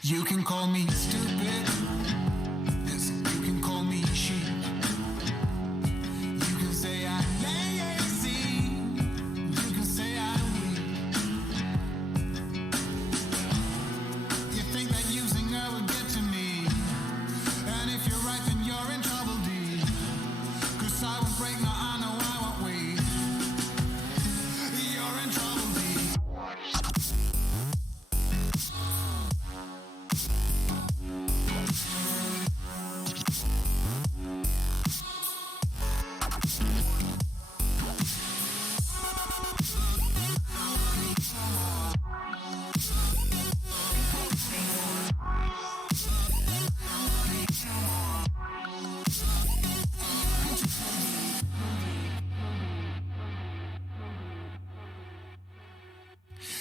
You can call me stupid. Yes, you can call me sheep. You can say I'm lazy. You can say I'm weak. You think that using her would get to me. And if you're right, then you're in trouble, D. 'Cause I won't break, no, I know I won't wait. You're in trouble, D.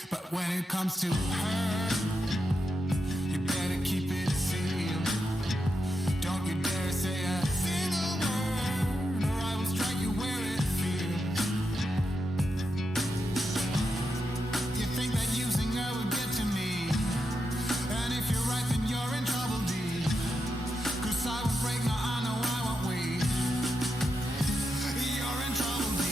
But when it comes to her, you better keep it sealed. Don't you dare say a single word, or I will strike you where it feels. You think that using her would get to me. And if you're right, then you're in trouble, D. 'Cause I won't break, no, I know I won't wait. You're in trouble, D.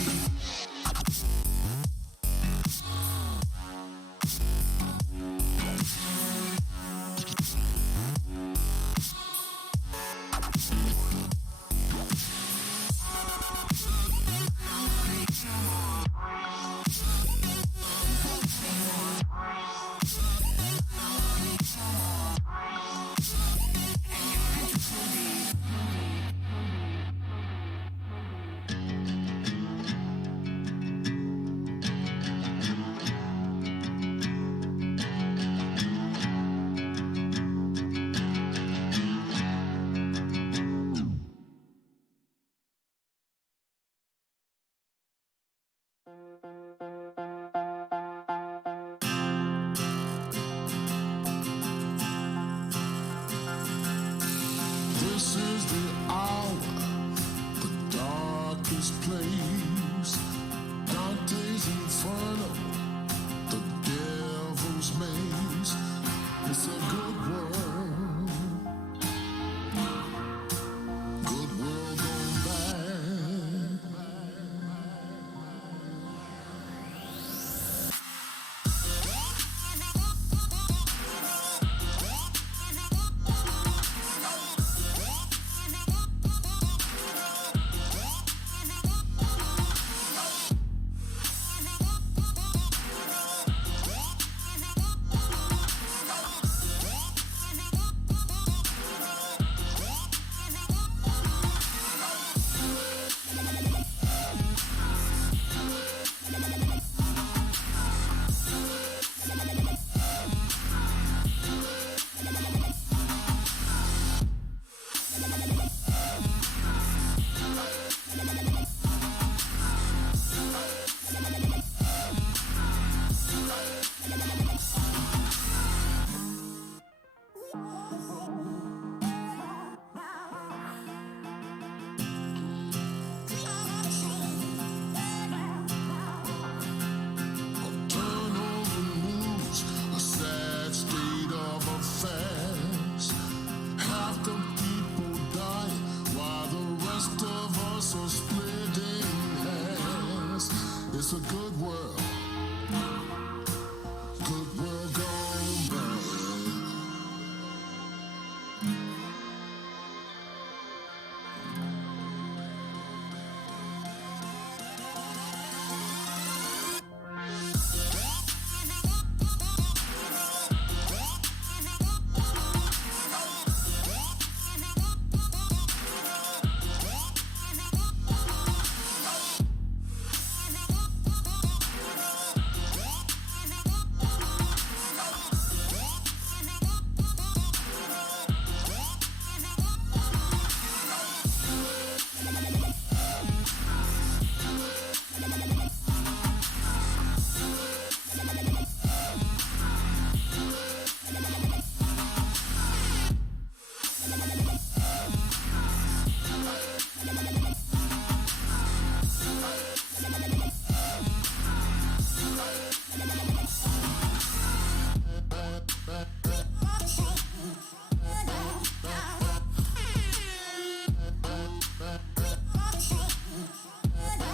This is the hour, the darkest place. Dante's Inferno, the devil's maze. It's a good world, good world gone bad. Turnover news, a sad state of affairs. Half the people die while the rest of us are splitting hairs. It's a good world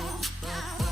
gone bad.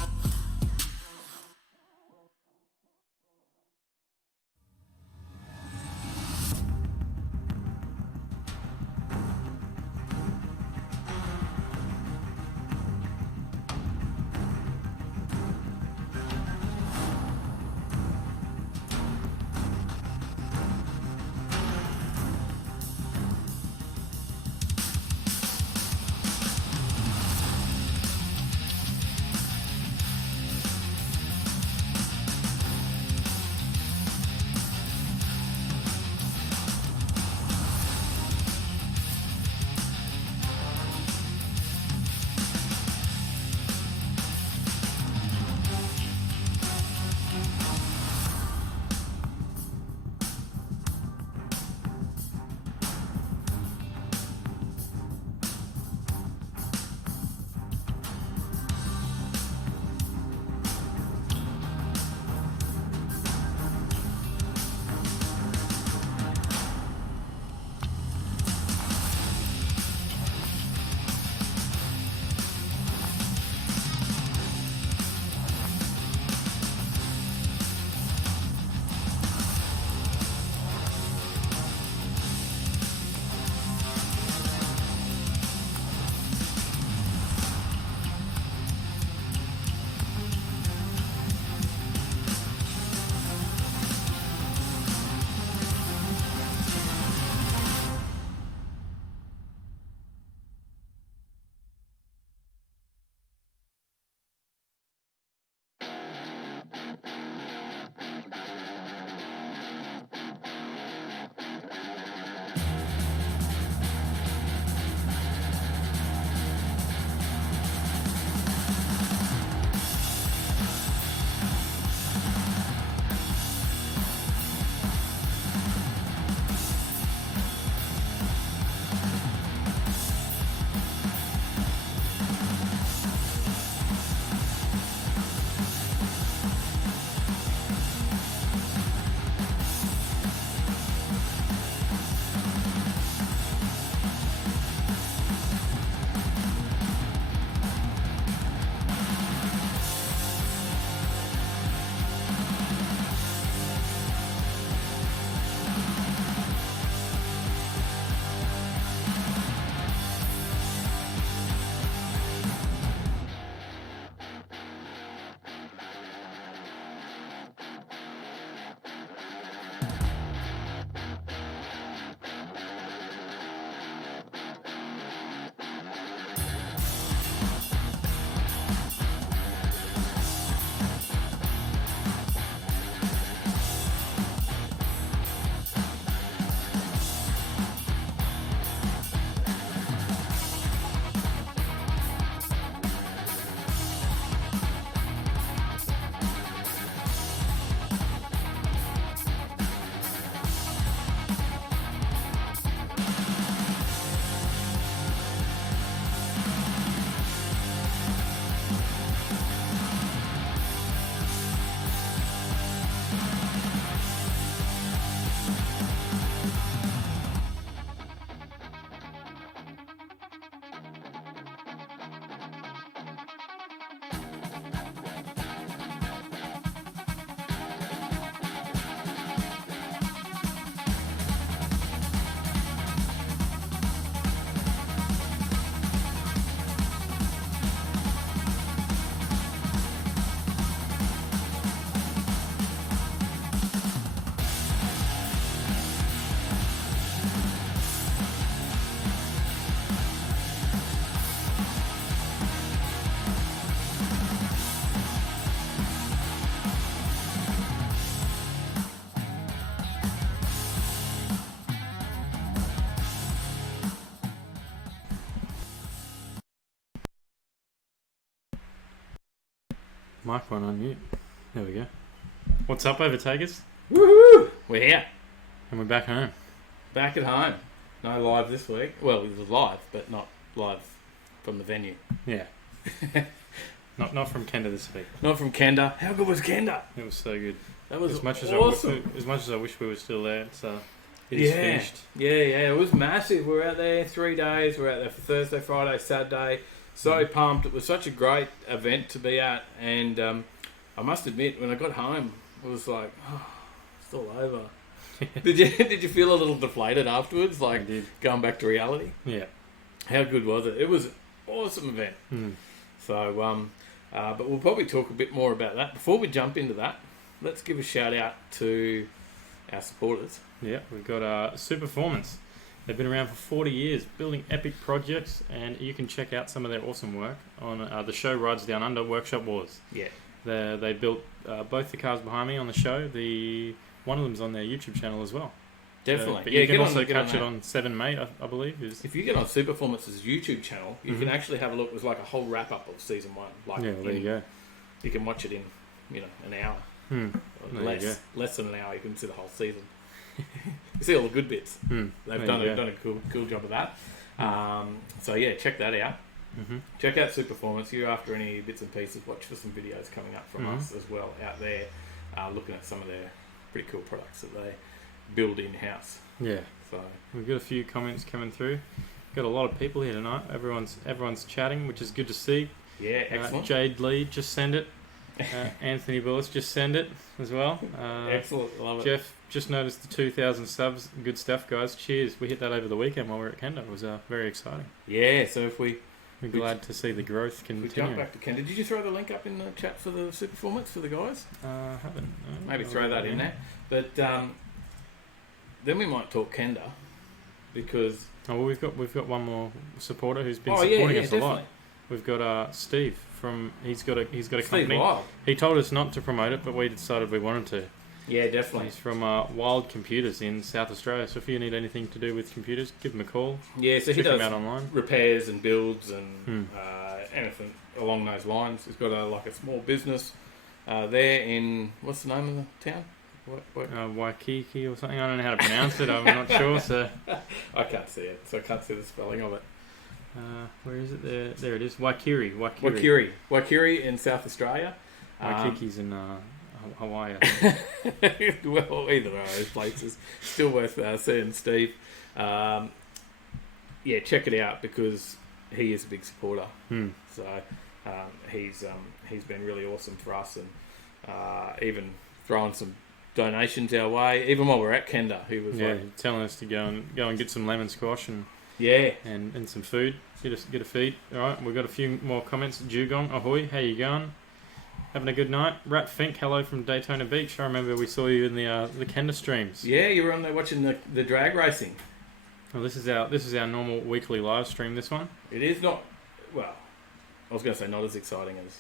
Mic one on mute. There we go. What's up, Overtakers? Woohoo! We're here. And we're back home. Back at home. No live this week. Well, it was live, but not live from the venue. Yeah. Not from Kenda this week. Not from Kenda. How good was Kenda? It was so good. That was as much awesome. As much as I wish we were still there, it is finished. Yeah, it was massive. We were out there 3 days. We were out there for Thursday, Friday, Saturday. So pumped. It was such a great event to be at. And I must admit, when I got home, it was like, oh, it's all over. Did you feel a little deflated afterwards, like going back to reality? Yeah. How good was it? It was an awesome event. So, but we'll probably talk a bit more about that. Before we jump into that, let's give a shout out to our supporters. Yeah, we've got Superformance. They've been around for 40 years, building epic projects, and you can check out some of their awesome work on the show Rides Down Under Workshop Wars. Yeah. They built both the cars behind me on the show. One of them's on their YouTube channel as well. Definitely. But you can also catch it on 7 Mate, I believe. If you get on Superformance's YouTube channel, you can actually have a look. It was like a whole wrap-up of Season 1. Like there you go. You can watch it in, an hour. Less than an hour, you can see the whole season. You see all the good bits. They've done a cool job of that. So yeah, check that out. Check out Superformance. If you're after any bits and pieces, watch for some videos coming up from us as well out there, looking at some of their pretty cool products that they build in-house. Yeah. So we've got a few comments coming through. Got a lot of people here tonight. Everyone's chatting, which is good to see. Yeah, excellent. Jade Lee, just send it. Anthony Willis, just send it as well. Excellent, love it. Jeff, just noticed the 2,000 subs. Good stuff, guys. Cheers. We hit that over the weekend while we were at Kenda. It was very exciting. Yeah, so we're glad to see the growth continue. We jump back to Kenda. Did you throw the link up in the chat for the Superformance for the guys? I haven't. No. Maybe throw that in there. But then we might talk Kenda because we've got one more supporter who's been supporting us a lot. We've got Steve from he's got a company. Wild. He told us not to promote it, but we decided we wanted to. Yeah, definitely. He's from Wild Computers in South Australia. So if you need anything to do with computers, give him a call. Yeah, so he does out online. Repairs and builds and anything along those lines. He's got a small business there in what's the name of the town? Waikiki or something. I don't know how to pronounce it. I'm not sure. So I can't see it, so I can't see the spelling of it. Where is it? There it is. Waikiri in South Australia. Waikiki's in Hawaii. Well, either one of those places. Still worth seeing Steve. Yeah, check it out because he is a big supporter. So he's been really awesome for us and even throwing some donations our way. Even while we're at Kenda, he was telling us to go and get some lemon squash and some food. Get a feed. All right, we've got a few more comments. Dugong, ahoy, how you going? Having a good night. Rat Fink, hello from Daytona Beach. I remember we saw you in the Kenda streams. Yeah, you were on there watching the drag racing. Well, this is our normal weekly live stream. This one. It is not. Well, I was going to say not as exciting as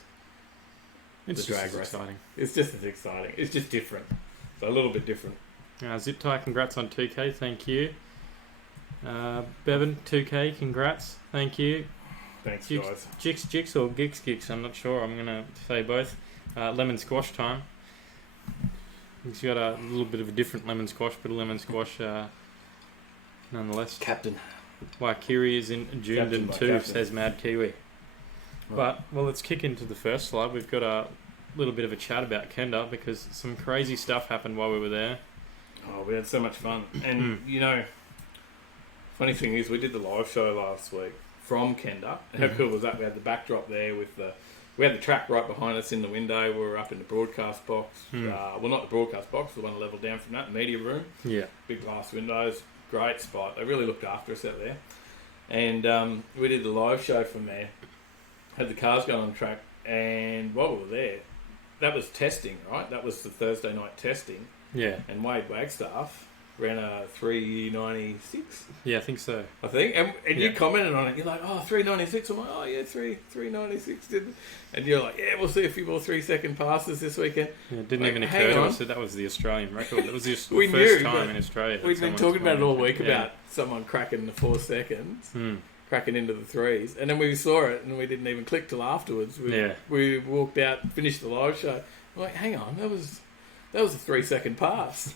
the drag racing. Exciting. It's just as exciting. It's just different. So a little bit different. Zip Tie, congrats on 2K. Thank you. Bevan, 2K, congrats. Thank you. Thanks, guys. Jix or Gix. I'm not sure. I'm going to say both. Lemon squash time. He's got a little bit of a different lemon squash, but a lemon squash nonetheless. Captain. Waikiri is in Dunedin too, says Mad Kiwi. Right. But, let's kick into the first slide. We've got a little bit of a chat about Kenda because some crazy stuff happened while we were there. Oh, we had so much fun. And, funny thing is, we did the live show last week from Kenda. How cool was that? We had the backdrop there we had the track right behind us in the window. We were up in the broadcast box. Well, not the broadcast box, the one level down from that, the media room. Yeah. Big glass windows. Great spot. They really looked after us out there. And we did the live show from there. Had the cars going on the track. And while we were there, that was testing, right? That was the Thursday night testing. Yeah. And Wade Wagstaff ran a 396. Yeah, I think so. I think. And you commented on it. You're like, 396. I'm like, oh, yeah, 396. And you're like, yeah, we'll see a few more 3-second passes this weekend. Yeah, it didn't even occur to us that was the Australian record. That was the first time in Australia. We've been talking about it all week about someone cracking the 4 seconds. cracking into the threes. And then we saw it and we didn't even click till afterwards. We walked out, finished the live show. I'm like, hang on, that was a 3-second pass.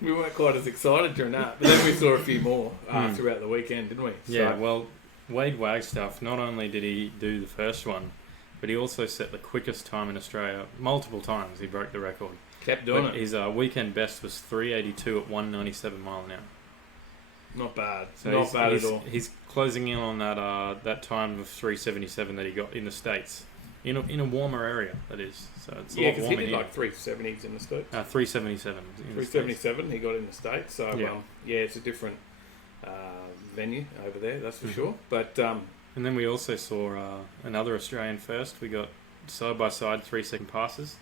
We weren't quite as excited during that. But then we saw a few more throughout the weekend, didn't we? Yeah, well, Wade Wagstaff, not only did he do the first one, but he also set the quickest time in Australia. Multiple times he broke the record. Kept doing it. His weekend best was 3:82 at 197 mile an hour. Not bad. So Not bad at all. He's closing in on that time of 3:77 that he got in the States. In a warmer area, that is. So it's a lot because he warmer did here. like 370s in the States. 377. 377 he got in the States. So, it's a different venue over there, that's for sure. But and then we also saw another Australian first. We got side-by-side 3-second passes.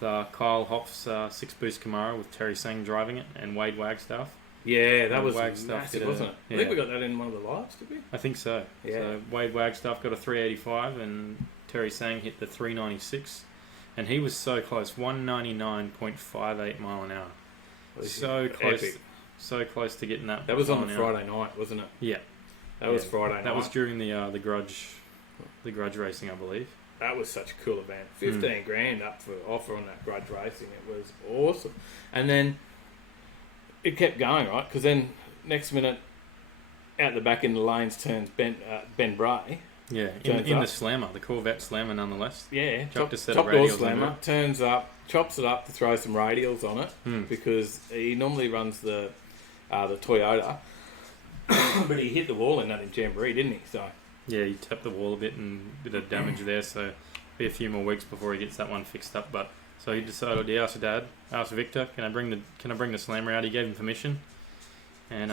Kyle Hoff's 6-boost Camaro with Terry Sang driving it and Wade Wagstaff. Yeah, that was Wagstaff massive, wasn't it? I think we got that in one of the lives, did we? I think so. Yeah. So Wade Wagstaff got a 385 and Terry Sang hit the 396. And he was so close, 199.58 mile an hour. So close. Epic. So close to getting that. That was on the Friday night, wasn't it? Yeah. That was Friday night. That was during the grudge racing, I believe. That was such a cool event. 15 grand up for offer on that grudge racing. It was awesome. And then it kept going, right? Because then next minute, out the back in the lanes turns Ben Bray. Yeah, in the Slammer, the Corvette Slammer nonetheless. Yeah, top door Slammer, turns up, chops it up to throw some radials on it because he normally runs the Toyota. But he hit the wall in that in Jamboree, didn't he? So yeah, he tapped the wall a bit and a bit of damage there, so be a few more weeks before he gets that one fixed up. But so he decided, he asked Dad, asked Victor, can I bring the Slammer out? He gave him permission, and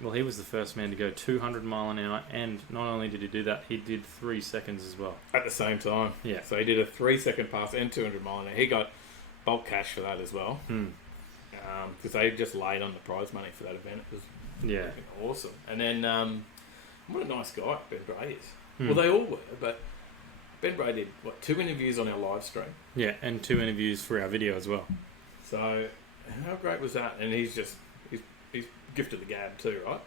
well, he was the first man to go 200 mile an hour, and not only did he do that, he did 3 seconds as well at the same time. Yeah, so he did a 3-second pass and 200 mile an hour. He got bulk cash for that as well, because they just laid on the prize money for that event. It was awesome. And then what a nice guy Ben Bray is. Well, they all were, but Ben Bray did 2 interviews on our live stream. Yeah, and 2 interviews for our video as well. So how great was that? And he's gifted the gab too, right?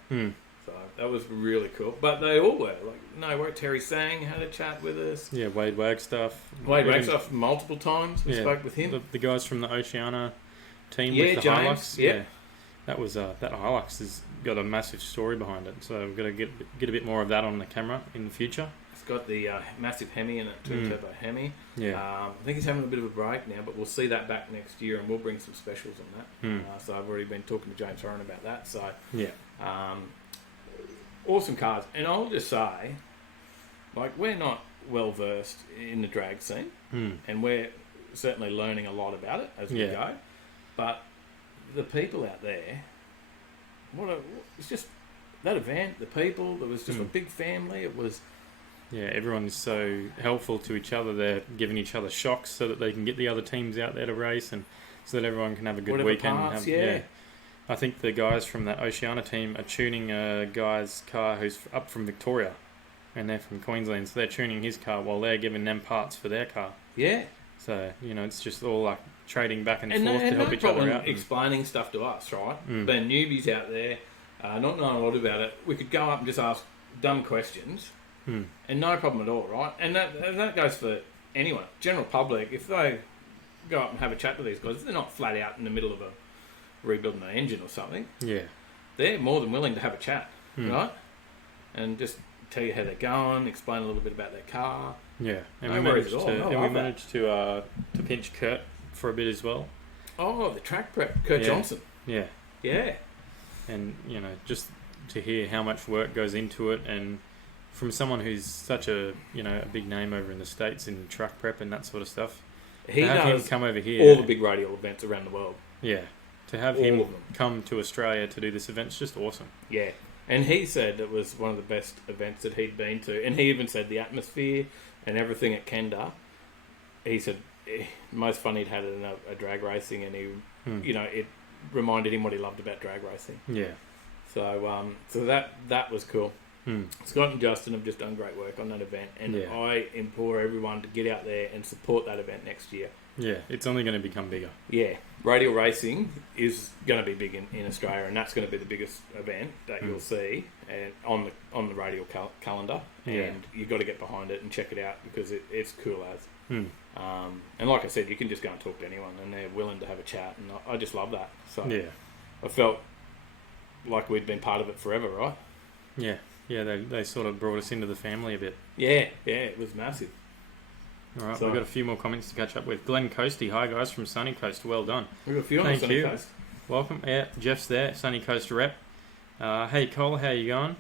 So that was really cool. But they all were Terry Sang had a chat with us. Yeah, Wade Wagstaff. Wade Wagstaff multiple times. We spoke with him. The guys from the Oceana team with the James, Hilux. Yeah. That was that Hilux has got a massive story behind it. So we've got to get a bit more of that on the camera in the future. It's got the massive Hemi in it, twin turbo Hemi. Yeah. I think he's having a bit of a break now, but we'll see that back next year, and we'll bring some specials on that. So I've already been talking to James Horan about that. So awesome cars, and I'll just say, we're not well versed in the drag scene, and we're certainly learning a lot about it as we go. But the people out there, it's just that event. The people, there was just a big family. It was. Yeah, everyone's so helpful to each other. They're giving each other shocks so that they can get the other teams out there to race, and so that everyone can have a good weekend. Parts, I think the guys from that Oceana team are tuning a guy's car who's up from Victoria, and they're from Queensland, so they're tuning his car while they're giving them parts for their car. Yeah. So, it's just all trading back and forth to help each other out. Explaining stuff to us, right? Being newbies out there, not knowing a lot about it, we could go up and just ask dumb questions. And no problem at all, right? And that goes for anyone, general public. If they go up and have a chat with these guys, if they're not flat out in the middle of rebuilding an engine or something, they're more than willing to have a chat, right? And just tell you how they're going, explain a little bit about their car. Yeah, and no we managed to pinch Kurt for a bit as well. Oh, the track prep, Kurt Johnson. Yeah, and just to hear how much work goes into it, and from someone who's such a a big name over in the States in track prep and that sort of stuff. He does him come over here. All the big radial events around the world. Yeah. To have him come to Australia to do this event's just awesome. Yeah. And he said it was one of the best events that he'd been to. And he even said the atmosphere and everything at Kenda. He said most fun he'd had in a drag racing, and he, it reminded him what he loved about drag racing. Yeah. So that was cool. Scott and Justin have just done great work on that event, and Yeah. I implore everyone to get out there and support that event next year. Yeah, it's only going to become bigger. Yeah, radial racing is going to be big in Australia, and that's going to be the biggest event that you'll see and on the radial calendar. Yeah. And you've got to get behind it and check it out because it's cool as. Hmm. And like I said, you can just go and talk to anyone, and they're willing to have a chat, and I just love that. So Yeah. I felt like we'd been part of it forever, right? Yeah. Yeah, they sort of brought us into the family a bit. Yeah, it was massive. All right, So- we've got a few more comments to catch up with. Glenn Coasty, hi guys from Sunny Coast, well done. We've got a few on Thank the Sunny you. Coast. Welcome. Yeah, Jeff's there, Sunny Coast rep. Hey Cole, how you going?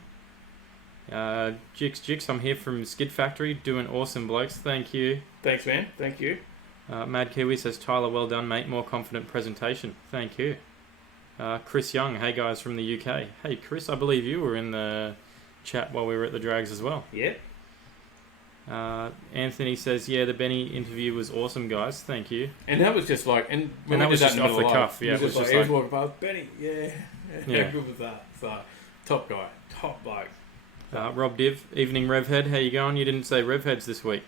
Jix, I'm here from Skid Factory, doing awesome blokes. Thank you. Thanks, man. Thank you. Mad Kiwi says, Tyler, well done, mate. More confident presentation. Thank you. Chris Young, hey guys from the UK. Hey Chris, I believe you were in the chat while we were at the drags as well. Yeah. Anthony says, yeah, the Benny interview was awesome, guys. Thank you. And that was just like, and when that we was did just that in off the middle cuff, life, yeah, it was just like, like- walking past Benny, yeah. Yeah. How good was that? So, top guy, top bloke. Rob Div, evening Revhead, how you going? You didn't say Revheads this week.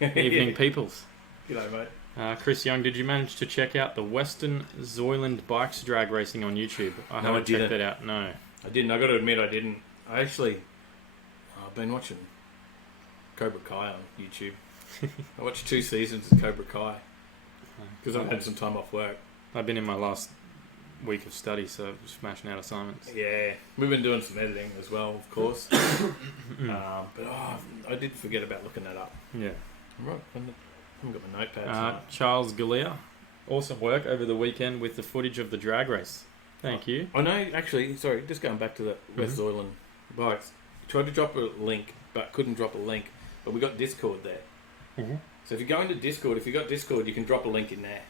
Evening peoples. G'day, mate. Chris Young, did you manage to check out the Western Zoyland Bikes drag racing on YouTube? I No, haven't I didn't. checked that out, no. I didn't. I got to admit, I didn't. I've been watching Cobra Kai on YouTube. I watched 2 seasons of Cobra Kai because I've had some time off work. I've been in my last week of study, so smashing out assignments. Yeah, we've been doing some editing as well, of course. But I did forget about looking that up. Yeah. Right, I haven't got my notepad. tonight. Charles Galea, awesome work over the weekend with the footage of the drag race. Thank you. I know, actually, sorry, just going back to the West Zoyland bikes. Tried to drop a link, but couldn't drop a link. But we got Discord there. So if you go into Discord, if you got Discord, you can drop a link in there.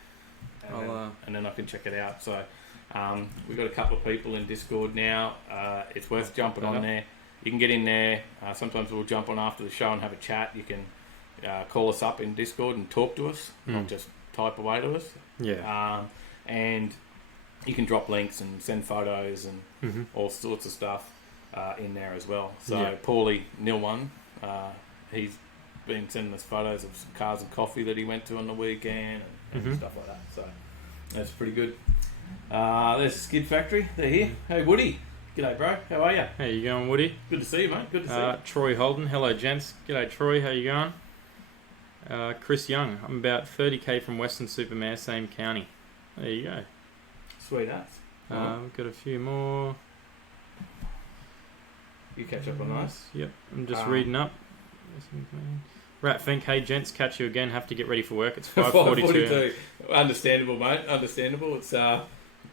And then I can check it out. So we've got a couple of people in Discord now. It's worth jumping on there. You can get in there. Sometimes we'll jump on after the show and have a chat. You can call us up in Discord and talk to us, not just type away to us. Yeah. And you can drop links and send photos and all sorts of stuff in there as well. So Yeah. Paulie Nil1, he's been sending us photos of some cars and coffee that he went to on the weekend and stuff like that. So that's pretty good. There's the Skid Factory. They're here. Hey Woody. G'day bro. How are you? How you going, Woody? Good to see you, mate. Good to see you. Troy Holden, hello gents. G'day Troy, how you going? Chris Young, I'm about 30k from Western Supermare, same county. There you go. Sweet ass. We've got a few more. You catch up on those. Yep, I'm just reading up. Rat Fink, hey gents, catch you again. Have to get ready for work. It's 5:42. Understandable, mate. Understandable. It's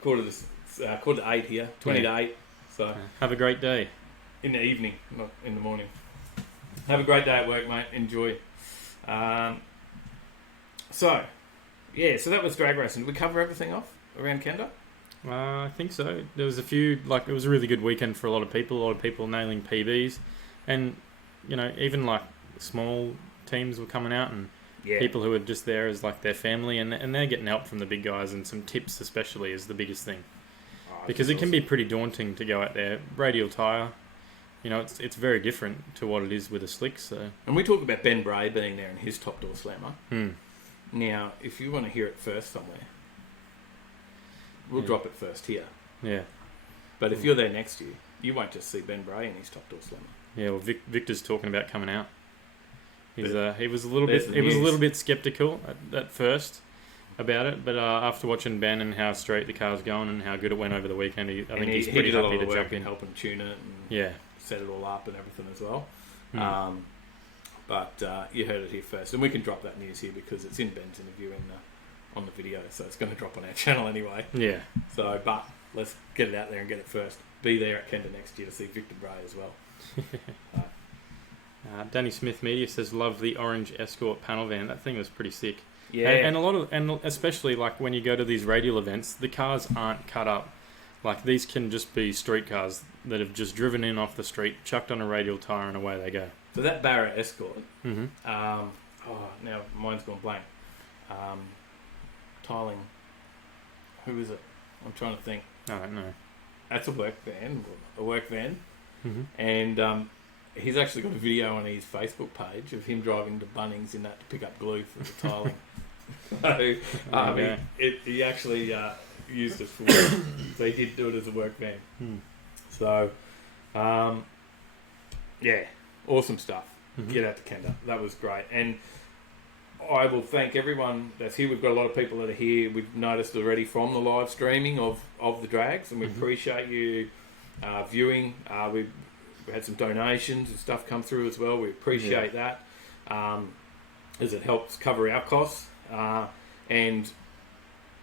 quarter to 8 here. 20 to 8. So Have a great day. in the evening, not in the morning. Have a great day at work, mate. Enjoy. So that was drag racing. Did we cover everything off around Kenda? I think so. There was a few, it was a really good weekend for a lot of people nailing PBs. And, even small teams were coming out and Yeah. people who are just there as their family and they're getting help from the big guys and some tips especially is the biggest thing. Because it can be pretty daunting to go out there. Radial tyre, it's very different to what it is with a slick. So. And we talk about Ben Bray being there in his top door slammer. Now, if you want to hear it first somewhere, we'll drop it first here. Yeah. But if you're there next year, you won't just see Ben Bray in his top door slammer. Yeah, well, Victor's talking about coming out. He was a there's little the bit skeptical at first about it, but after watching Ben and how straight the car's going and how good it went over the weekend, I think he's pretty did a lot happy of to work jump in. helping tune it and Yeah. set it all up and everything as well. But you heard it here first, and we can drop that news here because it's in Ben's interview on the video, so it's going to drop on our channel anyway. Yeah. So, but let's get it out there and get it first. Be there at Kenda next year to see Victor Bray as well. Danny Smith Media says, love the orange Escort panel van. That thing was pretty sick. Yeah, and especially when you go to these radial events, the cars aren't cut up. These can just be street cars that have just driven in off the street, chucked on a radial tyre, and away they go. So that Barrett Escort. Mm-hmm. Now mine's gone blank. Tiling. Who is it? I'm trying to think. I don't know. That's a work van. and he's actually got a video on his Facebook page of him driving to Bunnings in that to pick up glue for the tiling. So he actually used it for work. So he did do it as a work van. So, awesome stuff. Get out to Kenda. That was great. And I will thank everyone that's here. We've got a lot of people that are here. We've noticed already from the live streaming of the drags, and we appreciate you viewing. We had some donations and stuff come through as well. We appreciate that as it helps cover our costs, and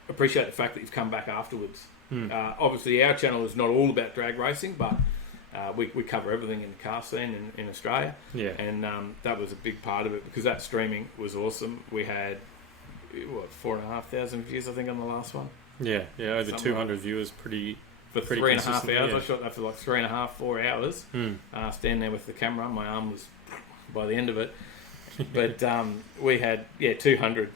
appreciate the fact that you've come back afterwards. Obviously, our channel is not all about drag racing, but we cover everything in the car scene in Australia. And that was a big part of it because that streaming was awesome. We had 4,500 views, I think, on the last one. Over Something 200 viewers, pretty for 3.5 hours. Yeah. I shot that for like 3.5-4 hours. Standing there with the camera, my arm was by the end of it. But we had 200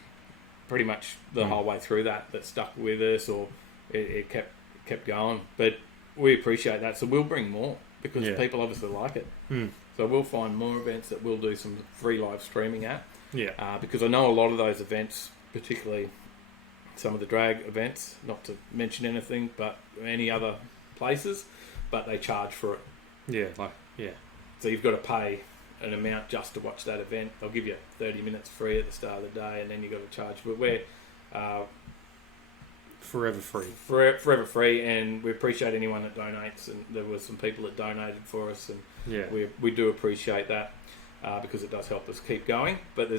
pretty much the whole way through that stuck with us, or it kept going. But we appreciate that, so we'll bring more because people obviously like it. So we'll find more events that we'll do some free live streaming at. Because I know a lot of those events, particularly some of the drag events, not to mention anything, but any other places, but they charge for it. So you've got to pay an amount just to watch that event. They'll give you 30 minutes free at the start of the day, and then you've got to charge. But we're forever free. Forever free, and we appreciate anyone that donates. And there were some people that donated for us, and we do appreciate that because it does help us keep going. But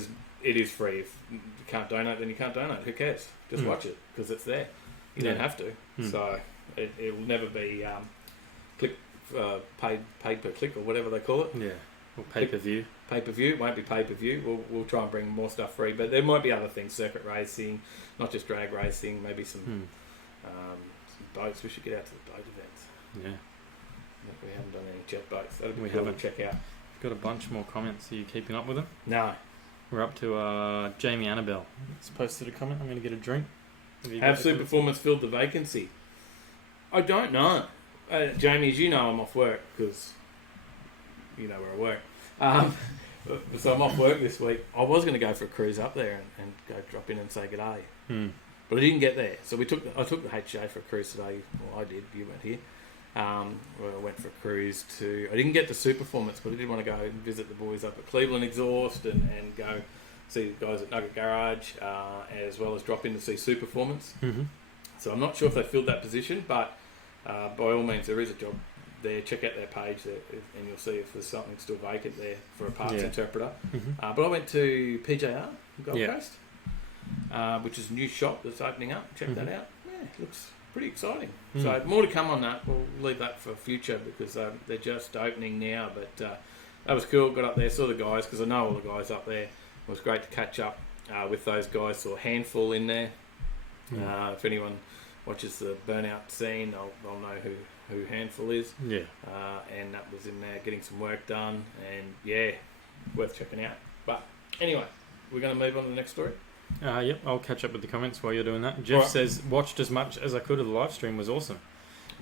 it is free. If you can't donate, then you can't donate. Who cares? Just watch it because it's there. You don't have to. So it will never be paid per click or whatever they call it. Or pay-per-view. Pay-per-view. It won't be pay-per-view. We'll try and bring more stuff free. But there might be other things, circuit racing, not just drag racing, maybe some boats. We should get out to the boat events. We haven't done any jet boats. That'd be cool to check out. We've got a bunch more comments. Are you keeping up with them? No. We're up to Jamie Annabelle. It's posted a comment. I'm going to get a drink. Have Superformance filled the vacancy? I don't know. Jamie, as you know, I'm off work because you know where I work. So I'm off work this week. I was going to go for a cruise up there and go drop in and say good day. But I didn't get there. So I took the HJ for a cruise today. Well, I did. You weren't here. I went for a cruise I didn't get to Superformance, but I did want to go and visit the boys up at Cleveland Exhaust and go see the guys at Nugget Garage, as well as drop in to see Superformance. So I'm not sure if they filled that position, but by all means, there is a job there. Check out their page there, and you'll see if there's something still vacant there for a parts interpreter. But I went to PJR, Gold Coast, which is a new shop that's opening up. Check that out. It looks pretty exciting. So more to come on that. We'll leave that for future because they're just opening now. But that was cool. Got up there, saw the guys because I know all the guys up there. It was great to catch up with those guys. Saw a handful in there. If anyone watches the burnout scene, they'll know who Handful is. And that was in there getting some work done, and worth checking out. But anyway, we're going to move on to the next story. Yep, I'll catch up with the comments while you're doing that. Jeff says, watched as much as I could of the live stream. Was awesome.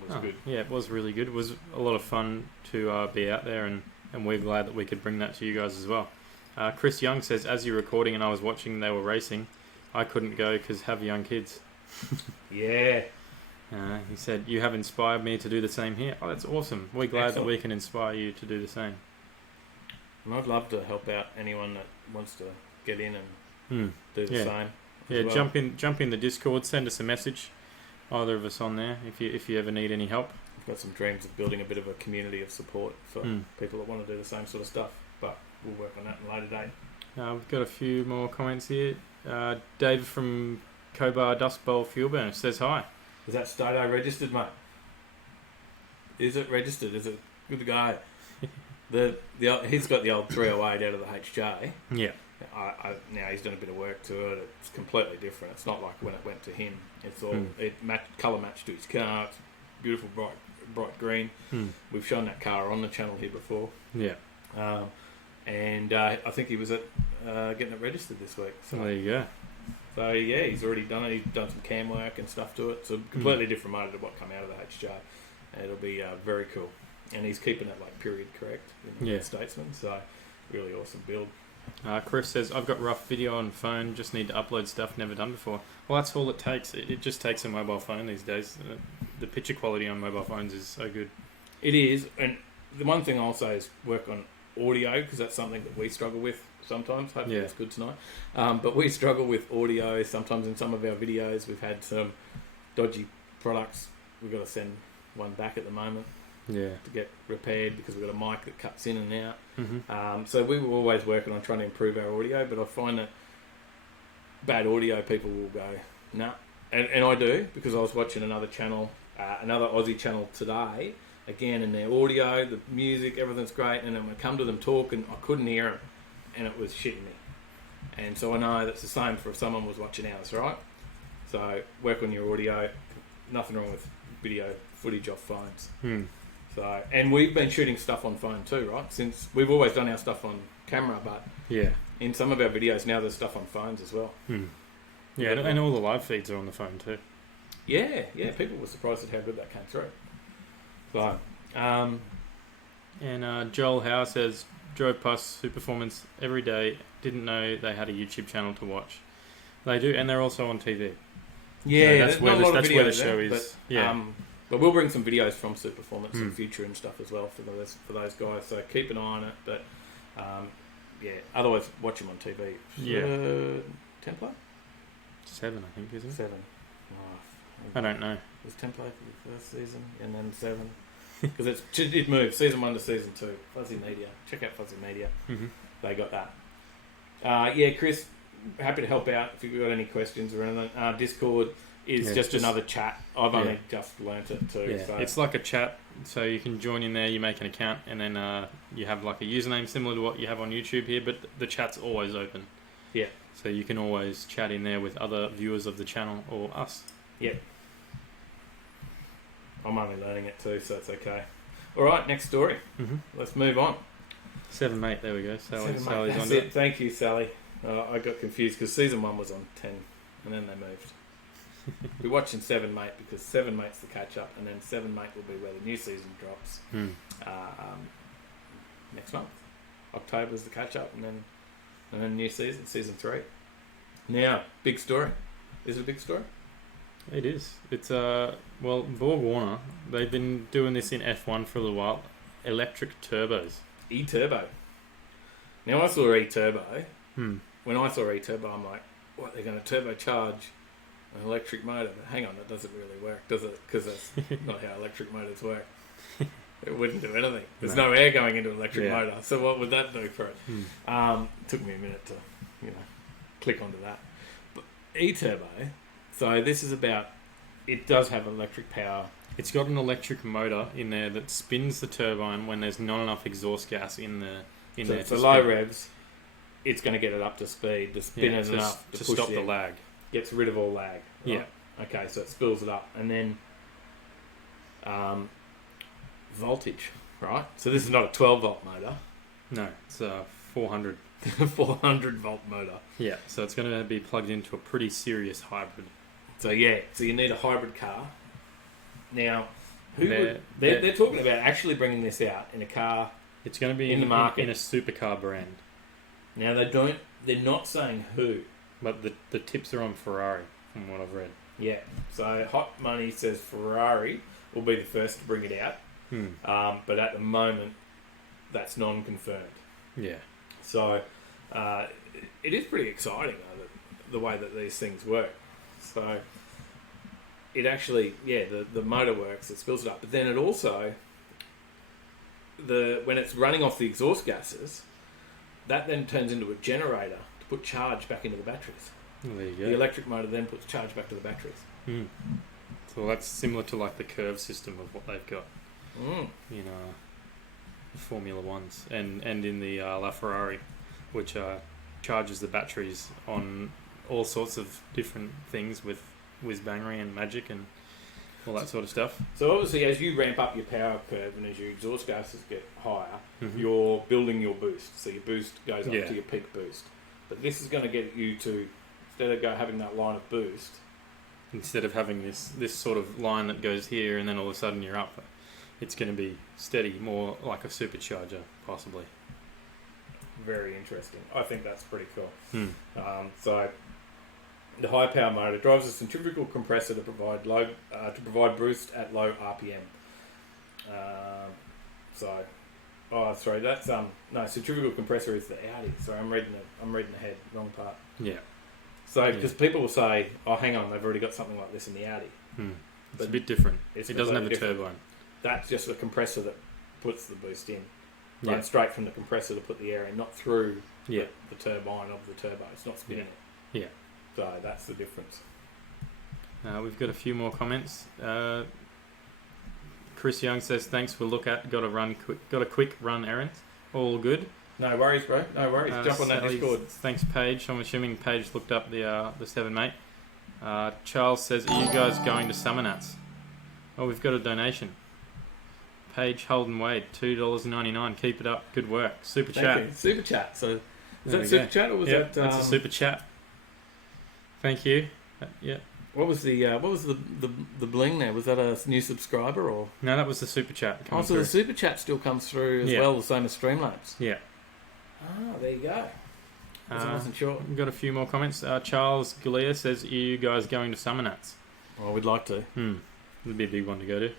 It was good. Yeah, it was really good. It was a lot of fun to be out there, and we're glad that we could bring that to you guys as well. Chris Young says, as you're recording and I was watching they were racing, I couldn't go because have young kids. He said, you have inspired me to do the same here. Oh, that's awesome. We're glad that we can inspire you to do the same. And I'd love to help out anyone that wants to get in and do the same. Well. Jump in the Discord, send us a message, either of us on there, if you ever need any help. I've got some dreams of building a bit of a community of support for people that want to do the same sort of stuff, but we'll work on that in a later date. We've got a few more comments here. David from Cobar Dust Bowl Fuel Burner says hi. Is that Stodo registered, mate? Is it registered? Is it good to go? He's got the old 308 out of the HJ. Yeah. Now he's done a bit of work to it. It's completely different. It's not like when it went to him. It's all colour matched to his car. It's beautiful, bright green. We've shown that car on the channel here before. Yeah. And I think he was at getting it registered this week. So there you go. So he's already done it. He's done some cam work and stuff to it. So completely different motor to what come out of the HJ. And it'll be very cool. and he's keeping it like period correct. Statesman. So really awesome build. Chris says, I've got rough video on phone, just need to upload stuff never done before. Well, that's all it takes. It just takes a mobile phone these days. The picture quality on mobile phones is so good. It is, and the one thing I'll say is work on audio, because that's something that we struggle with sometimes. Hopefully it's good tonight. But we struggle with audio sometimes in some of our videos. We've had some dodgy products. We've got to send one back at the moment. To get repaired because we've got a mic that cuts in and out. Mm-hmm. So we were always working on trying to improve our audio, but I find that bad audio people will go, nah. And I do, because I was watching another channel, another Aussie channel today, again, and their audio, the music, everything's great, and then I come to them talk and I couldn't hear them, and it was shitting me. And so I know that's the same for if someone was watching ours, right? So work on your audio. Nothing wrong with video footage off phones. So, and we've been shooting stuff on phone too, right? Since we've always done our stuff on camera, but in some of our videos now there's stuff on phones as well. Yeah, and all the live feeds are on the phone too. Yeah, people were surprised at how good that came through. So, and Joel Howe says, drove past Superformance every day, didn't know they had a YouTube channel to watch. They do, and they're also on TV. Yeah, so that's where the show is. But we'll bring some videos from Superformance in the future and stuff as well for those guys. So keep an eye on it. But otherwise watch them on TV. Template? 7, I think, isn't it? 7. I don't know. It was Template for the first season and then 7. Because it moves season 1 to season 2. Fuzzy Media. Check out Fuzzy Media. They got that. Chris, happy to help out if you've got any questions or anything. Discord is just another chat. I've only just learnt it too. Yeah. So. It's like a chat, so you can join in there, you make an account, and then you have like a username similar to what you have on YouTube here, but the chat's always open. Yeah. So you can always chat in there with other viewers of the channel or us. Yeah. I'm only learning it too, so it's okay. Alright, next story. Let's move on. 7 mate, there we go. Sally's That's it. Thank you, Sally. I got confused because season 1 was on 10 and then they moved. We're watching 7 mate because 7 mate's the catch up, and then 7 mate will be where the new season drops next month. October's the catch up, and then new season 3. Now, big story. Is it a big story? It is. It's Borg Warner. They've been doing this in F1 for a little while. Electric turbos. E-turbo. Now I saw E-turbo. When I saw E-turbo, I'm like, what? They're going to turbocharge an electric motor? But hang on, that doesn't really work, does it? Because that's not how electric motors work. It wouldn't do anything. There's no air going into an electric motor. So what would that do for it? Took me a minute to, click onto that. But E-turbo. So this is about. It does have electric power. It's got an electric motor in there that spins the turbine when there's not enough exhaust gas in there. For low revs, it's going to get it up to speed to spin it enough to stop the lag. Gets rid of all lag. Right? Yeah. Okay, so it spills it up, and then voltage. Right. So this is not a 12-volt motor. No, it's a 400. 400 volt motor. Yeah. So it's going to be plugged into a pretty serious hybrid. So you need a hybrid car. Now, they're talking about actually bringing this out in a car. It's going to be in the market in a supercar brand. Now they're not saying who, but the tips are on Ferrari from what I've read. Yeah. So Hot Money says Ferrari will be the first to bring it out. But at the moment, that's non-confirmed. Yeah. So it is pretty exciting the way that these things work. So it actually, the motor works, it spills it up, but then it also, when it's running off the exhaust gases, that then turns into a generator to put charge back into the batteries. There you go. The electric motor then puts charge back to the batteries. So that's similar to like the curve system of what they've got in the Formula Ones and in the LaFerrari, which charges the batteries on all sorts of different things with whiz-bangery and magic and all that sort of stuff. So obviously as you ramp up your power curve and as your exhaust gases get higher, you're building your boost. So your boost goes up to your peak boost. But this is going to get you to, instead of having that line of boost, instead of having this sort of line that goes here and then all of a sudden you're up, it's going to be steady, more like a supercharger, possibly. Very interesting. I think that's pretty cool. Hmm. So the high power motor drives a centrifugal compressor to provide boost at low RPM. That's centrifugal compressor is the Audi. Sorry, I'm reading ahead, wrong part. Yeah. So because people will say, oh, hang on, they've already got something like this in the Audi. It's a bit different. It doesn't have a turbo. That's just the compressor that puts the boost in. Yeah. Run straight from the compressor to put the air in, not through Yeah. the turbine of the turbo. It's not spinning it. Yeah. So that's the difference. We've got a few more comments. Chris Young says, thanks, we'll look at, got a quick run errand. All good. No worries, bro. No worries. Jump on that Sally, Discord. Thanks, Paige. I'm assuming Paige looked up the 7 mate. Charles says, are you guys going to Summernats? Oh, we've got a donation. Paige Holden Wade, $2.99. Keep it up. Good work. Super chat. Thank you. Super chat. So, was There that we super go. chat or was Yep, that? that's a super chat. Thank you. Yeah. What was the bling there? Was that a new subscriber or? No, that was the super chat. Oh, coming so the through. super chat still comes through as Yeah. well, the same as Streamlabs. Yeah. Ah, there you go. I wasn't sure. We've got a few more comments. Charles Galea says, are you guys going to Summernats? Well, we'd like to. It'd be a big one to go to.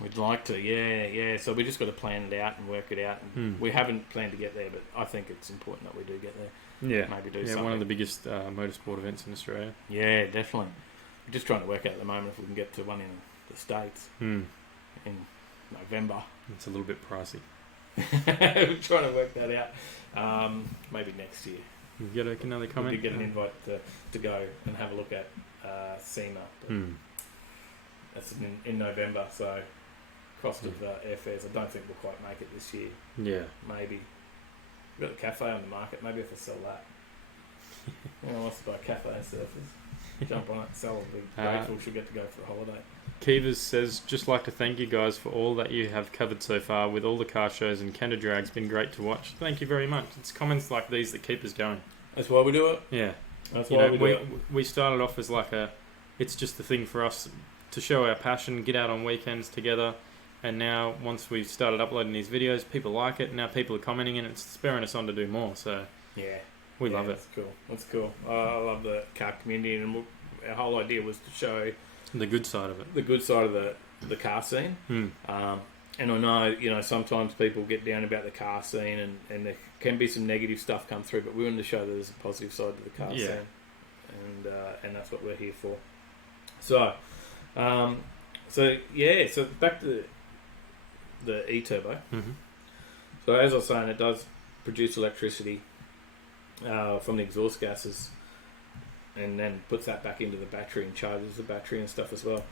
We'd like to, yeah. So we just got to plan it out and work it out. And we haven't planned to get there, but I think it's important that we do get there. Yeah. Maybe do Yeah, something. one of the biggest motorsport events in Australia. Yeah, definitely. We're just trying to work out at the moment if we can get to one in the States in November. It's a little bit pricey. We're trying to work that out. Maybe next year. You get another comment? We did get an invite to go and have a look at SEMA. But that's in November, so cost of airfares, I don't think we'll quite make it this year. Yeah. Maybe. We've got a cafe on the market, maybe if I sell that. Anyone wants to buy cafe surfers? Jump on it and sell it. We'll be grateful she'll get to go for a holiday. Keevers says, just like to thank you guys for all that you have covered so far with all the car shows and Kenda drags. Been great to watch. Thank you very much. It's comments like these that keep us going. That's why we do it. Yeah. That's why we do it. We started off as it's just a thing for us to show our passion, get out on weekends together. And now, once we've started uploading these videos, people like it. Now people are commenting and it's spurring us on to do more. So yeah, we love it. That's cool. I love the car community, and our whole idea was to show the good side of it. The good side of the car scene. And I know, sometimes people get down about the car scene and there can be some negative stuff come through, but we wanted to show that there's a positive side to the car scene. And that's what we're here for. So back to the e-turbo. So as I was saying, it does produce electricity from the exhaust gases and then puts that back into the battery and charges the battery and stuff as well.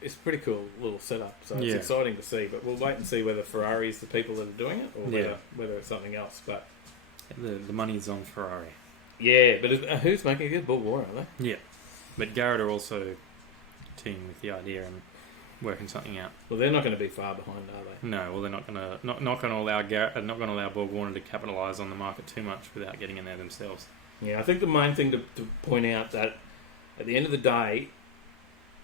It's a pretty cool little setup, so it's exciting to see, but we'll wait and see whether Ferrari is the people that are doing it or whether it's something else. But the money is on Ferrari. Yeah, but who's making it? Borg, aren't they? Yeah, but Garrett are also teaming with the idea and working something out. Well, they're not going to be far behind, are they? No, well, they're not going to allow Garrett, not going to allow Borg Warner to capitalise on the market too much without getting in there themselves. Yeah, I think the main thing to point out that at the end of the day,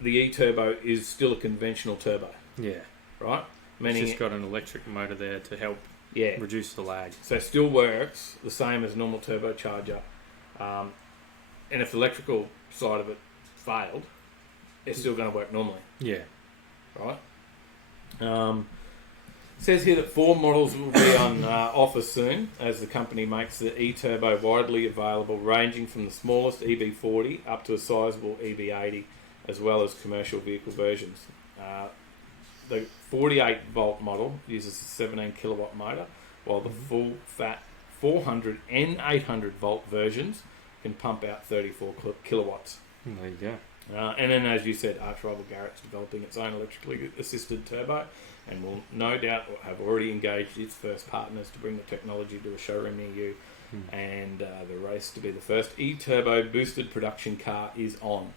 the e-turbo is still a conventional turbo. Yeah, right. It's just got an electric motor there to help reduce the lag. So it still works the same as a normal turbocharger. And if the electrical side of it failed, it's still going to work normally. Yeah. Right? It says here that 4 models will be on offer soon as the company makes the e-turbo widely available, ranging from the smallest EB40 up to a sizable EB80, as well as commercial vehicle versions. The 48 volt model uses a 17 kilowatt motor, while the full fat 400 and 800 volt versions can pump out 34 kilowatts. There you go. And then, as you said, arch rival Garrett's developing its own electrically assisted turbo, and will no doubt have already engaged its first partners to bring the technology to a showroom near you. And the race to be the first e-turbo boosted production car is on.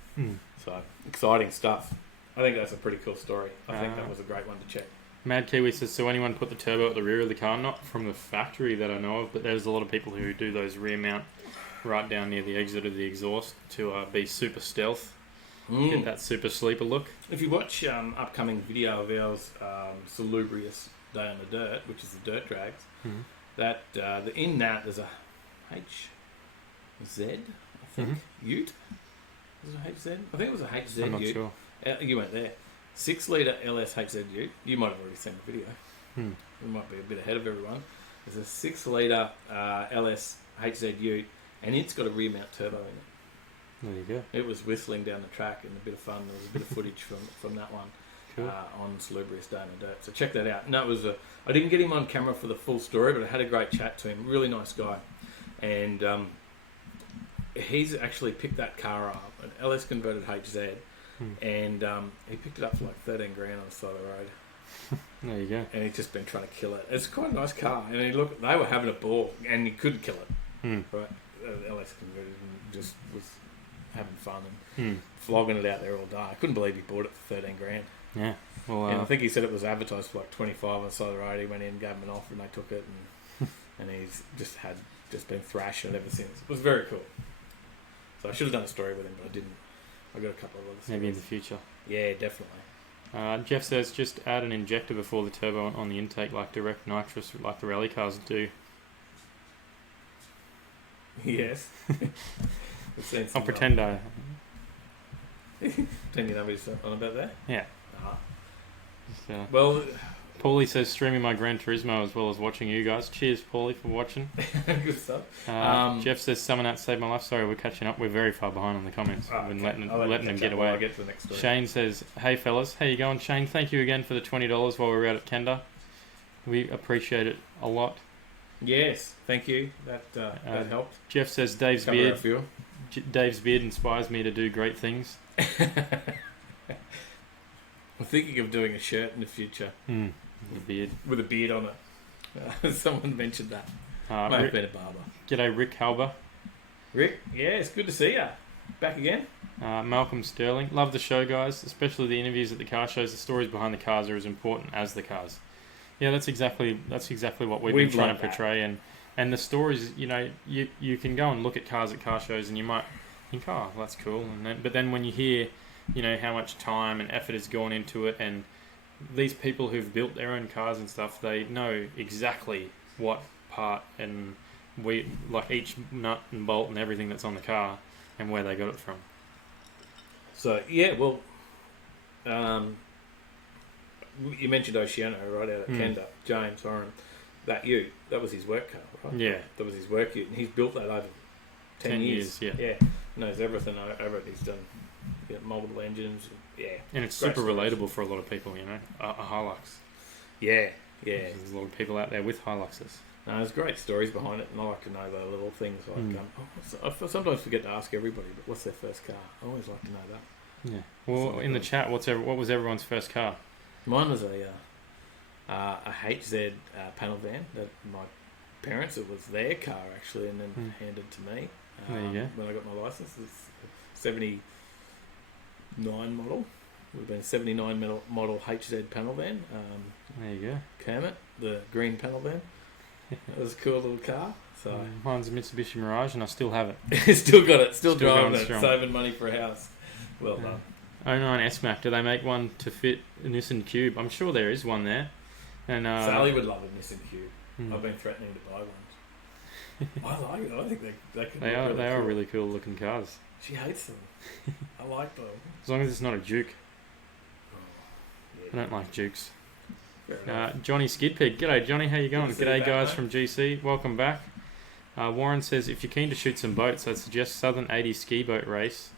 So exciting stuff. I think that's a pretty cool story. I think that was a great one to check. Mad Kiwi says, so anyone put the turbo at the rear of the car? Not from the factory that I know of, but there's a lot of people who do those rear mount right down near the exit of the exhaust to be super stealth Get that super sleeper look. If you watch upcoming video of ours, Salubrious Day on the Dirt, which is the dirt drags, in that there's a HZ, I think, Ute. Was it a HZ? I think it was a HZ I'm not Ute. sure. You went there. 6 litre LS HZ Ute. You might have already seen the video. We might be a bit ahead of everyone. There's a 6 litre LS HZ Ute, and it's got a rear mount turbo in it. There you go. It was whistling down the track and a bit of fun. There was a bit of footage from that one. Cool. On Salubrious Day on the Dirt. So check that out. And that was I didn't get him on camera for the full story, but I had a great chat to him. Really nice guy. And he's actually picked that car up, an LS converted HZ, and he picked it up for like 13 grand on the side of the road. There you go. And he's just been trying to kill it. It's quite a nice car. And they were having a ball, and he couldn't kill it. Right? LS converted and just was having fun and flogging it out there all day. I couldn't believe he bought it for 13 grand. Yeah. Well, And I think he said it was advertised for like 25 on the side of the road. He went in, gave him an offer, and they took it, and he's just been thrashing it ever since. It was very cool. So I should have done a story with him, but I didn't. I got a couple of other stories. maybe in the future. Yeah, definitely. Jeff says just add an injector before the turbo on the intake, like direct nitrous, like the rally cars do. Yes. I'll pretend I. Pretend you know what on about that? Yeah. Uh-huh. Well, Paulie says streaming my Gran Turismo as well as watching you guys. Cheers, Paulie, for watching. good stuff. Jeff says someone out saved my life. Sorry, we're catching up. We're very far behind on the comments. We've been letting them get away. I'll get to the next story. Shane says, "Hey fellas, how you going?" Shane, thank you again for the $20 while we were out at Kenda. We appreciate it a lot. Yes, thank you. That helped. Jeff says Dave's beard inspires me to do great things. I'm thinking of doing a shirt in the future. The beard. With a beard on it. Someone mentioned that. Might have been a barber. G'day, Rick Halber. Rick, yeah, it's good to see you. Back again. Malcolm Sterling. Love the show, guys, especially the interviews at the car shows. The stories behind the cars are as important as the cars. Yeah, that's exactly what we've been trying to portray. And the stories, you can go and look at cars at car shows and you might think, oh, that's cool. But then when you hear, how much time and effort has gone into it, and these people who've built their own cars and stuff, they know exactly what part and each nut and bolt and everything that's on the car and where they got it from. So, yeah, well, you mentioned Oceano right out at Kenda, James Oren. That was his work car, right? Yeah. That was his work ute, and he's built that over 10 years. Yeah. Knows everything over it. He's done multiple engines. Yeah. And it's super relatable for a lot of people, a Hilux. Yeah. There's a lot of people out there with Hiluxes. No, there's great stories behind it, and I like to know the little things. Like, I sometimes forget to ask everybody, but what's their first car? I always like to know that. Yeah. Well, in the chat, what was everyone's first car? Mine was a HZ panel van that my parents, it was their car actually, and then handed to me. There you go. When I got my license, it's 79 model. Would have been a 79 model HZ panel van. There you go. Kermit, the green panel van. It was a cool little car. So mine's a Mitsubishi Mirage, and I still have it. Still got it. Still driving it. Strong. Saving money for a house. Well done. 09 S-Mac, do they make one to fit a Nissan Cube? I'm sure there is one there. And Sally would love a Nissan Cube. I've been threatening to buy one. I like it. I think they can. They are really cool looking cars. She hates them. I like them. As long as it's not a Duke. Yeah. I don't like Dukes. Johnny Skidpig. G'day, Johnny. How you going? G'day, guys from GC. Welcome back. Warren says, if you're keen to shoot some boats, I'd suggest Southern 80 ski boat race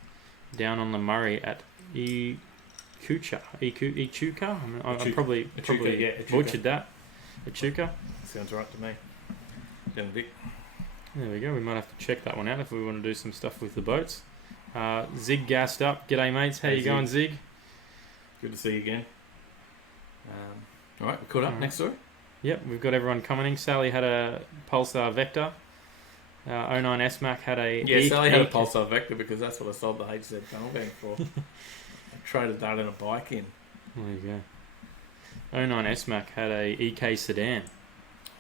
down on the Murray at Echuca. I probably butchered that. Echuca. Sounds right to me. Then Vic. There we go. We might have to check that one out if we want to do some stuff with the boats. Zig gassed up. G'day, mates. How you going, Zig? Good to see you again. All right, we're caught up. Next story. Yep, we've got everyone commenting. Sally had a Pulsar Vector. 09 S-Mac had a... Yeah, Sally had a Pulsar Vector because that's what I sold the HZ panel van for. I traded that in a bike in. There you go. 09 S-Mac had a EK sedan.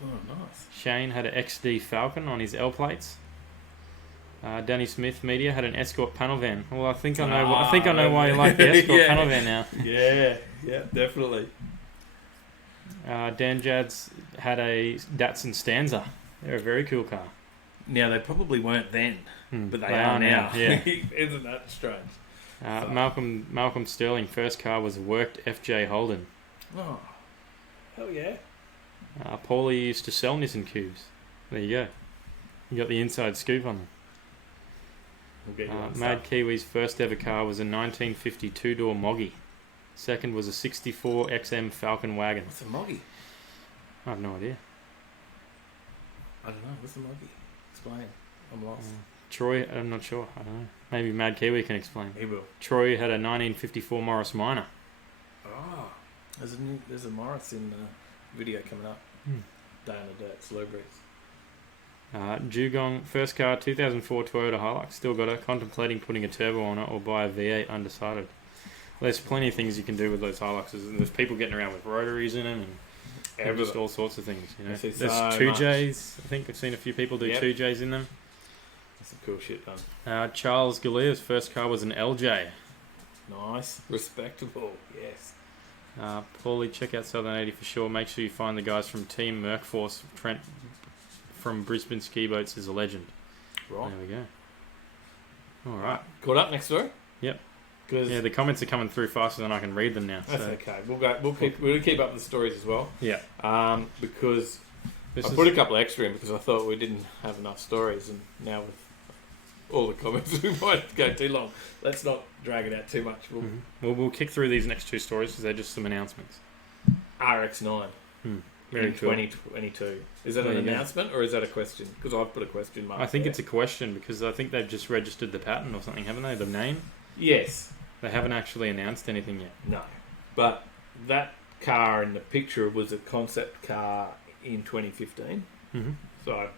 Oh, nice. Shane had an XD Falcon on his L plates. Danny Smith Media had an Escort panel van. Well, I think I know. I think I know why you like the Escort panel van now. Yeah, definitely. Dan Jads had a Datsun Stanza. They're a very cool car. Now, they probably weren't then, but they are now. Yeah. Isn't that strange? Malcolm Sterling first car was a worked FJ Holden. Oh, hell yeah. Paulie used to sell Nissan Cubes. There you go. You got the inside scoop on them. We'll get you on Mad Kiwi's first ever car was a 1950 two-door Moggy. Second was a 64 XM Falcon wagon. What's a Moggy? I have no idea. I don't know. What's a Moggy? Explain. I'm lost. Troy, I'm not sure. I don't know. Maybe Mad Kiwi can explain. He will. Troy had a 1954 Morris Minor. Oh, there's a Morris in the video coming up. Day in the Dirt, Slow Breeze. Jugong, first car, 2004 Toyota Hilux. Still got it. Contemplating putting a turbo on it or buy a V8, undecided. Well, there's plenty of things you can do with those Hiluxes. And there's people getting around with rotaries in them and just all sorts of things. You know, there's so 2Js. I think I've seen a few people do 2Js in them. That's some cool shit done. Charles Gallia's first car was an LJ. Nice. Respectable. Yes. Paulie, check out Southern 80 for sure. Make sure you find the guys from Team Merckforce. Trent from Brisbane Ski Boats is a legend. Right. There we go. All right. Caught up next story? Yep. Yeah, the comments are coming through faster than I can read them now. That's so. okay. We'll keep up with the stories as well. Yeah. Because I put a couple extra in because I thought we didn't have enough stories, and now with all the comments we might go too long. Let's not drag it out too much. We'll kick through these next two stories because they're just some announcements. RX9 Very in cool. 2022. Is that an announcement or is that a question? Because I've put a question mark. I think it's a question because I think they've just registered the patent or something, haven't they? The name? Yes. They haven't actually announced anything yet. No. But that car in the picture was a concept car in 2015. Mm-hmm. So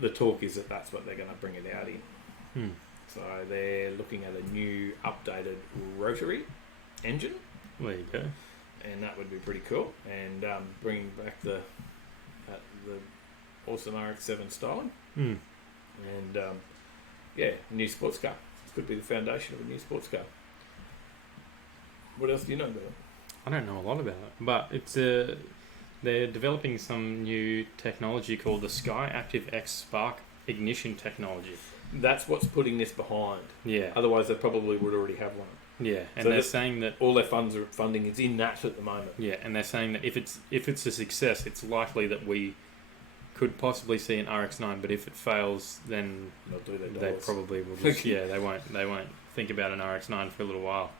the talk is that that's what they're going to bring it out in. So they're looking at a new updated rotary engine. There you go. And that would be pretty cool. And bringing back the awesome RX-7 styling. And new sports car. Could be the foundation of a new sports car. What else do you know about it? I don't know a lot about it, but it's they're developing some new technology called the Sky Active X Spark Ignition technology. That's what's putting this behind. Yeah. Otherwise, they probably would already have one. Yeah, and So they're saying that all their funding is in that at the moment. Yeah, and they're saying that if it's a success, it's likely that we could possibly see an RX-9, but if it fails, then They'll do their they dollars. probably will just they won't think about an RX-9 for a little while.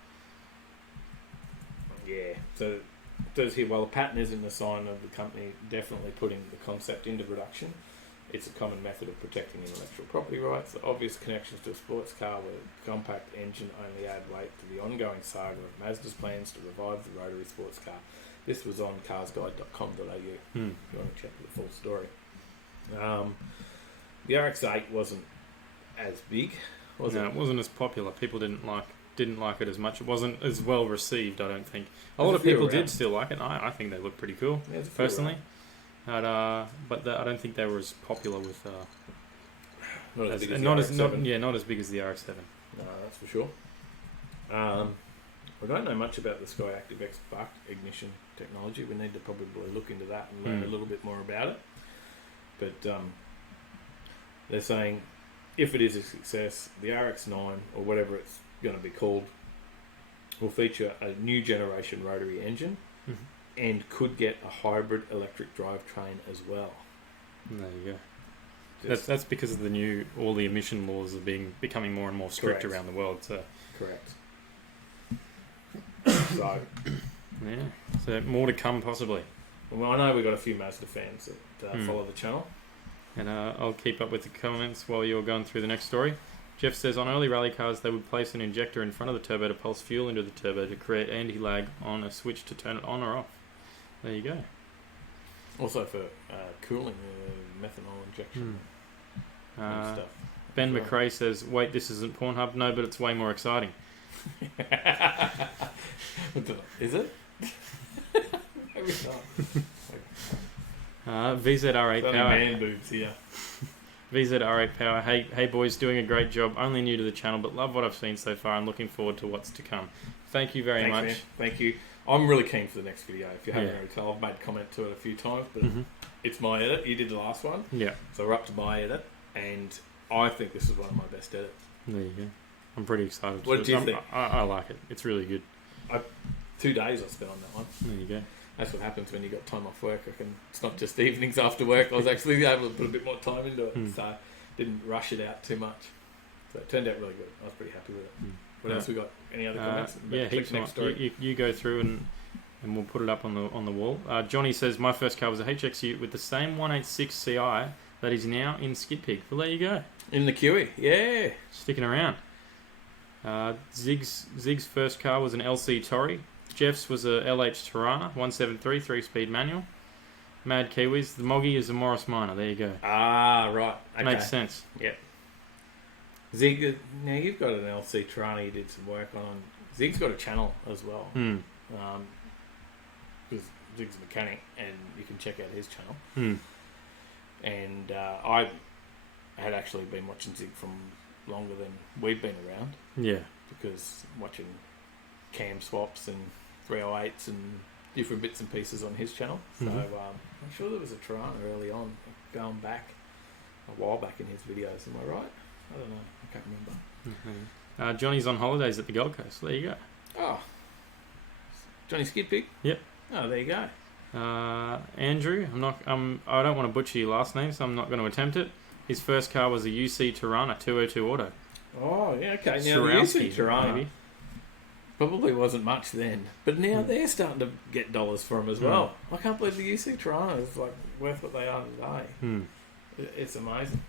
Yeah. So it does here, while the patent isn't a sign of the company definitely putting the concept into production, it's a common method of protecting intellectual property rights. The obvious connections to a sports car with a compact engine only add weight to the ongoing saga of Mazda's plans to revive the rotary sports car. This was on carsguide.com.au. If you want to check the full story. The RX-8 wasn't as big, was it? No, it wasn't as popular. People didn't like it as much. It wasn't as well received, I don't think. A lot of people did still like it. I think they look pretty cool, personally. But I don't think they were as popular with. Not as big as not as big as the RX-7. No, that's for sure. We don't know much about the Sky Active X Spark ignition technology. We need to probably look into that and learn a little bit more about it. But they're saying if it is a success, the RX-9 or whatever it's going to be called will feature a new generation rotary engine and could get a hybrid electric drivetrain as well. There you go. That's because of all the emission laws are becoming more and more strict around the world. So correct. So more to come possibly. Well, I know we've got a few Mazda fans that follow the channel. And I'll keep up with the comments while you're going through the next story. Jeff says, on early rally cars, they would place an injector in front of the turbo to pulse fuel into the turbo to create anti-lag on a switch to turn it on or off. There you go. Also for cooling, methanol injection and stuff. Ben McRae says, wait, this isn't Pornhub? No, but it's way more exciting. Is it? Maybe not. VZR8 Only power. man boobs here. VZR8 Power. Hey boys, doing a great job. Only new to the channel, but love what I've seen so far and looking forward to what's to come. Thank you very much. Man. Thank you. I'm really keen for the next video. If you haven't already told, I've made a comment to it a few times, but it's my edit. You did the last one. Yeah. So we're up to my edit, and I think this is one of my best edits. There you go. I'm pretty excited. What do you think? I like it. It's really good. 2 days I spent on that one. There you go. That's what happens when you got time off work. It's not just evenings after work. I was actually able to put a bit more time into it, so didn't rush it out too much. So it turned out really good. I was pretty happy with it. What else we got? Any other comments? Heaps more. You go through and we'll put it up on the wall. Johnny says, my first car was a HX Ute with the same 186 Ci that is now in Skid Pig. Well, there you go. In the QE, yeah. Sticking around. Zig's first car was an LC Torrey. Jeff's was a LH Tirana, 173, 3-speed manual. Mad Kiwis. The Moggy is a Morris Minor. There you go. Ah, right. Okay. Makes sense. Yep. Zig, now you've got an LC Tirana you did some work on. Zig's got a channel as well. Because Zig's a mechanic, and you can check out his channel. And I had actually been watching Zig from longer than we've been around. Yeah. Because watching cam swaps and 308s and different bits and pieces on his channel. So I'm sure there was a Tirana early on, going back a while back in his videos. Am I right? I don't know. I can't remember. Johnny's on holidays at the Gold Coast. There you go. Oh. Johnny Skid Pig? Yep. Oh, there you go. Andrew, I don't want to butcher your last name, so I'm not going to attempt it. His first car was a UC Tirana 202 Auto. Oh, yeah, okay. Now, the UC Tirana probably wasn't much then, but now they're starting to get dollars for them as well. I can't believe the UC Tirana is like worth what they are today. It's amazing.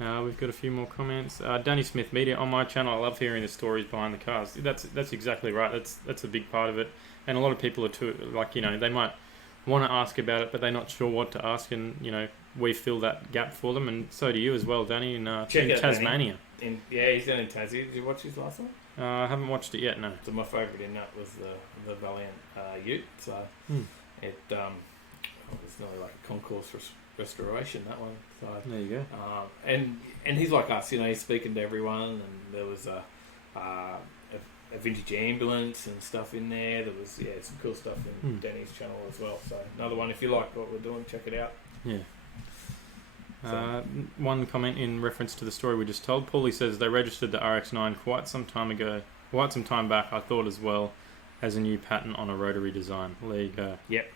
We've got a few more comments. Danny Smith Media, on my channel, I love hearing the stories behind the cars. That's exactly right. That's a big part of it. And a lot of people are too, like, they might want to ask about it, but they're not sure what to ask, and we fill that gap for them, and so do you as well, Danny, in Tasmania. He's down in Tassie. Did you watch his last one? I haven't watched it yet, no. So my favourite in that was the Valiant Ute. So it was nearly like a concourse restoration, that one. So there you go. And he's like us, he's speaking to everyone, and there was a vintage ambulance and stuff in there. There was some cool stuff in Danny's channel as well. So another one, if you like what we're doing, check it out. Yeah. One comment in reference to the story we just told. Paulie says they registered the RX-9 quite some time back. I thought as well as a new pattern on a rotary design. There you go. Yep.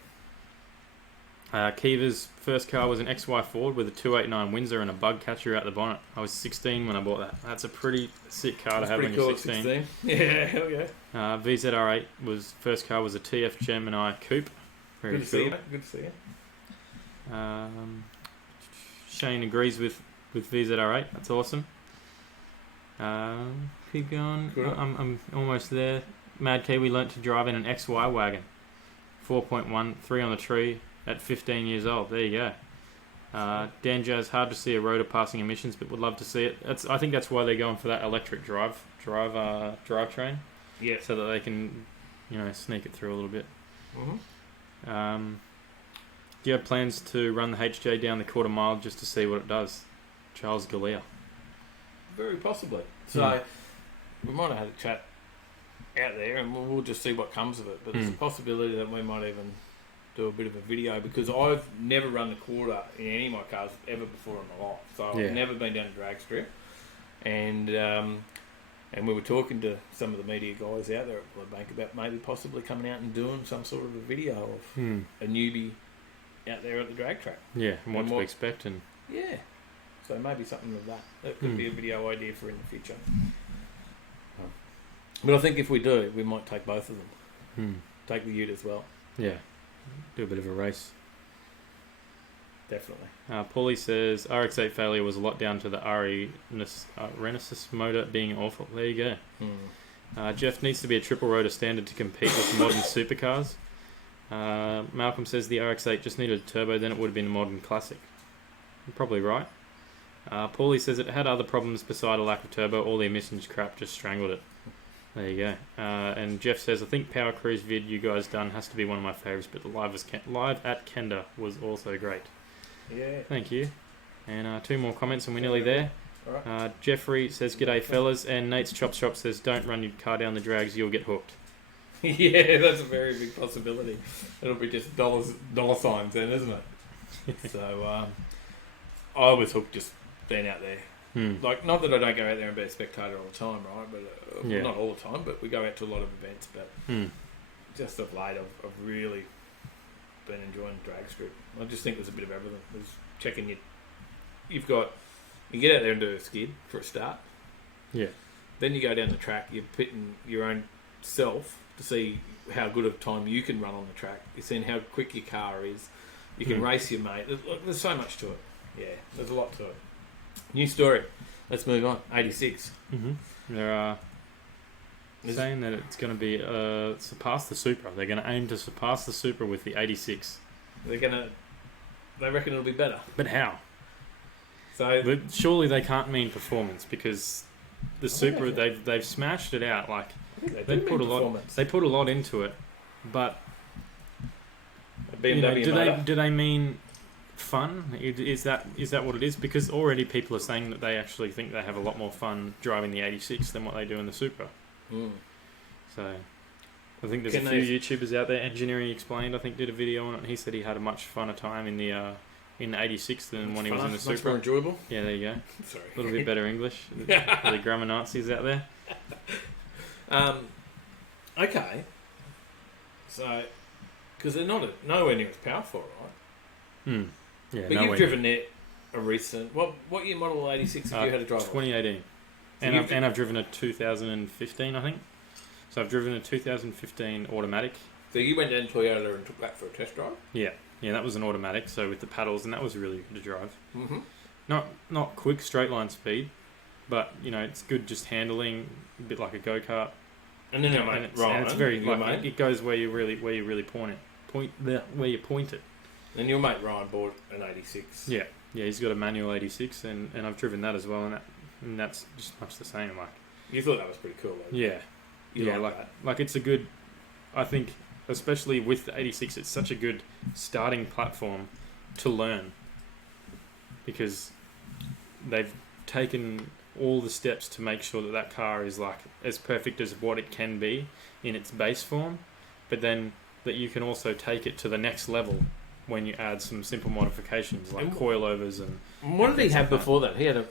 Kiva's first car was an XY Ford with a 289 Windsor and a bug catcher out the bonnet. I was 16 when I bought that. That's a pretty sick car to have when you're 16. Yeah, hell yeah. VZR8 first car was a TF Gemini Coupe. Very Good to see you. Good to see you. Shane agrees with VZR8. That's awesome. Keep going. I'm almost there. Mad Kiwi learnt to drive in an XY wagon. 4.1, 3 on the tree at 15 years old. There you go. Dan Jazz, hard to see a rotor passing emissions, but would love to see it. I think that's why they're going for that electric drivetrain. Yeah. So that they can, sneak it through a little bit. Do you have plans to run the HJ down the quarter mile just to see what it does? Charles Galea. Very possibly. So we might have had a chat out there, and we'll just see what comes of it. But there's a possibility that we might even do a bit of a video, because I've never run the quarter in any of my cars ever before in my life. So I've never been down a drag strip, and we were talking to some of the media guys out there at the bank about maybe possibly coming out and doing some sort of a video of a newbie out there at the drag track. Yeah, and what to expect. And yeah, so maybe something of that. That could be a video idea for in the future. But I think if we do, we might take both of them. Take the Ute as well. Yeah, do a bit of a race. Definitely. Paulie says RX-8 failure was a lot down to the Renesis motor being awful. There you go. Jeff needs to be a triple rotor standard to compete with modern supercars. Malcolm says the RX-8 just needed a turbo, then it would have been a modern classic. You're probably right. Paulie says it had other problems beside a lack of turbo. All the emissions crap just strangled it. There you go. And Jeff says, I think Power Cruise vid you guys done has to be one of my favourites, but the live at Kenda was also great. Yeah. Thank you. And 2 more comments and we're nearly there. Alright. Jeffrey says, "G'day fellas," and Nate's Chop Shop says, "Don't run your car down the drags, you'll get hooked." Yeah, that's a very big possibility. It'll be just dollar signs then, isn't it? So, I was hooked just being out there. Like, not that I don't go out there and be a spectator all the time, right? But well, not all the time, but we go out to a lot of events. But just of late, I've really been enjoying drag strip. I just think there's a bit of everything. There's checking you get out there and do a skid for a start. Yeah. Then you go down the track. You're pitting your own self to see how good of time you can run on the track. You're seeing how quick your car is. You can race your mate. There's so much to it. Yeah, there's a lot to it. New story. Let's move on. 86. They're saying that it's going to be surpass the Supra. They're going to aim to surpass the Supra with the 86. They reckon it'll be better. But how? So surely they can't mean performance, because the Supra they've smashed it out. Like they put a lot into it, but do they mean fun? Is that what it is? Because already people are saying that they actually think they have a lot more fun driving the 86 than what they do in the Supra. So I think there's a few YouTubers out there. Engineering Explained, I think, did a video on it. He said he had a much funner time in the 86 than when he was in the Supra. Much more enjoyable. Yeah, there you go. Sorry, a little bit better English. The grammar Nazis out there. Okay. So, because they're nowhere near as powerful, right? Yeah, but you've driven it a recent. What year model 86 have you had to drive? 2018. And I've driven a 2015, I think. So I've driven a 2015 automatic. So you went down to Toyota and took that for a test drive? Yeah, that was an automatic. So with the paddles, and that was really good to drive. Mm-hmm. Not quick straight line speed, but it's good just handling, a bit like a go kart. And then it's very like, it goes where you really point it. And your mate Ryan bought an 86. Yeah, he's got a manual 86, and I've driven that as well, and that's just much the same. Like, you thought that was pretty cool, though. Yeah, like it's a good. I think, especially with the 86, it's such a good starting platform to learn, because they've taken all the steps to make sure that car is like as perfect as what it can be in its base form, but then that you can also take it to the next level when you add some simple modifications like coilovers and. What did he have before that? He had a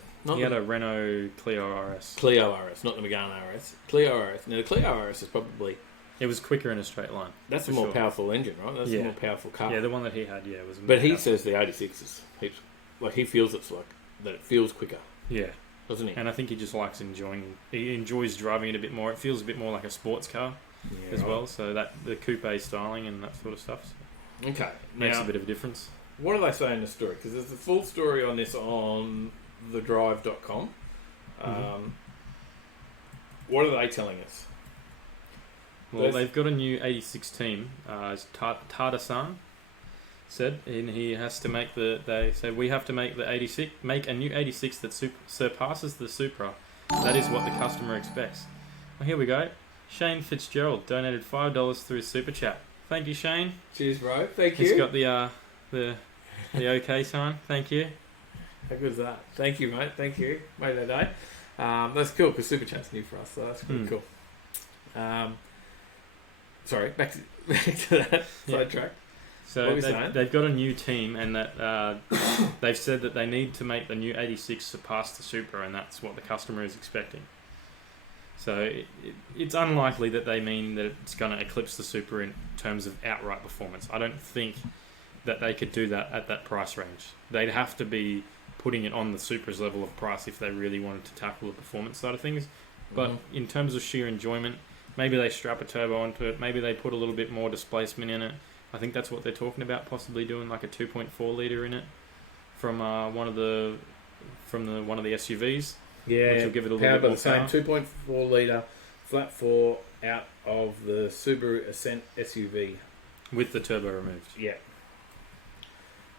Renault Clio RS. Clio RS, not the Megane RS. Clio RS. Now the Clio RS is probably. It was quicker in a straight line. That's a more powerful engine, right? That's a more powerful car. Yeah, the one that he had, was. But he says the 86 is heaps. Like he feels that it feels quicker. Yeah. Doesn't he? And I think he just likes he enjoys driving it a bit more. It feels a bit more like a sports car as well. So that the coupe styling and that sort of stuff. So okay. Makes a bit of a difference. What do they say in the story? Because there's a full story on this on thedrive.com. What are they telling us? Well, they've got a new 86 team. Tada-san said, and he has to make they say we have to make a new 86 that surpasses the Supra. That is what the customer expects. Well, here we go. Shane Fitzgerald donated $5 through his super chat. Thank you, Shane. Cheers, bro. Thank you. He's got the OK sign. Thank you. How good is that? Thank you, mate. Thank you. Made that day. That's cool because super chat's new for us, so that's pretty cool. Sorry, back to that sidetrack. So they've got a new team, and that they've said that they need to make the new 86 surpass the Supra, and that's what the customer is expecting. So it's unlikely that they mean that it's going to eclipse the Supra in terms of outright performance. I don't think that they could do that at that price range. They'd have to be putting it on the Supra's level of price if they really wanted to tackle the performance side of things. But in terms of sheer enjoyment, maybe they strap a turbo onto it. Maybe they put a little bit more displacement in it. I think that's what they're talking about, possibly doing like a 2.4 litre in it from one of the SUVs. Yeah, which will give it a little bit more power. 2.4 litre flat 4 out of the Subaru Ascent SUV with the turbo removed. Yeah.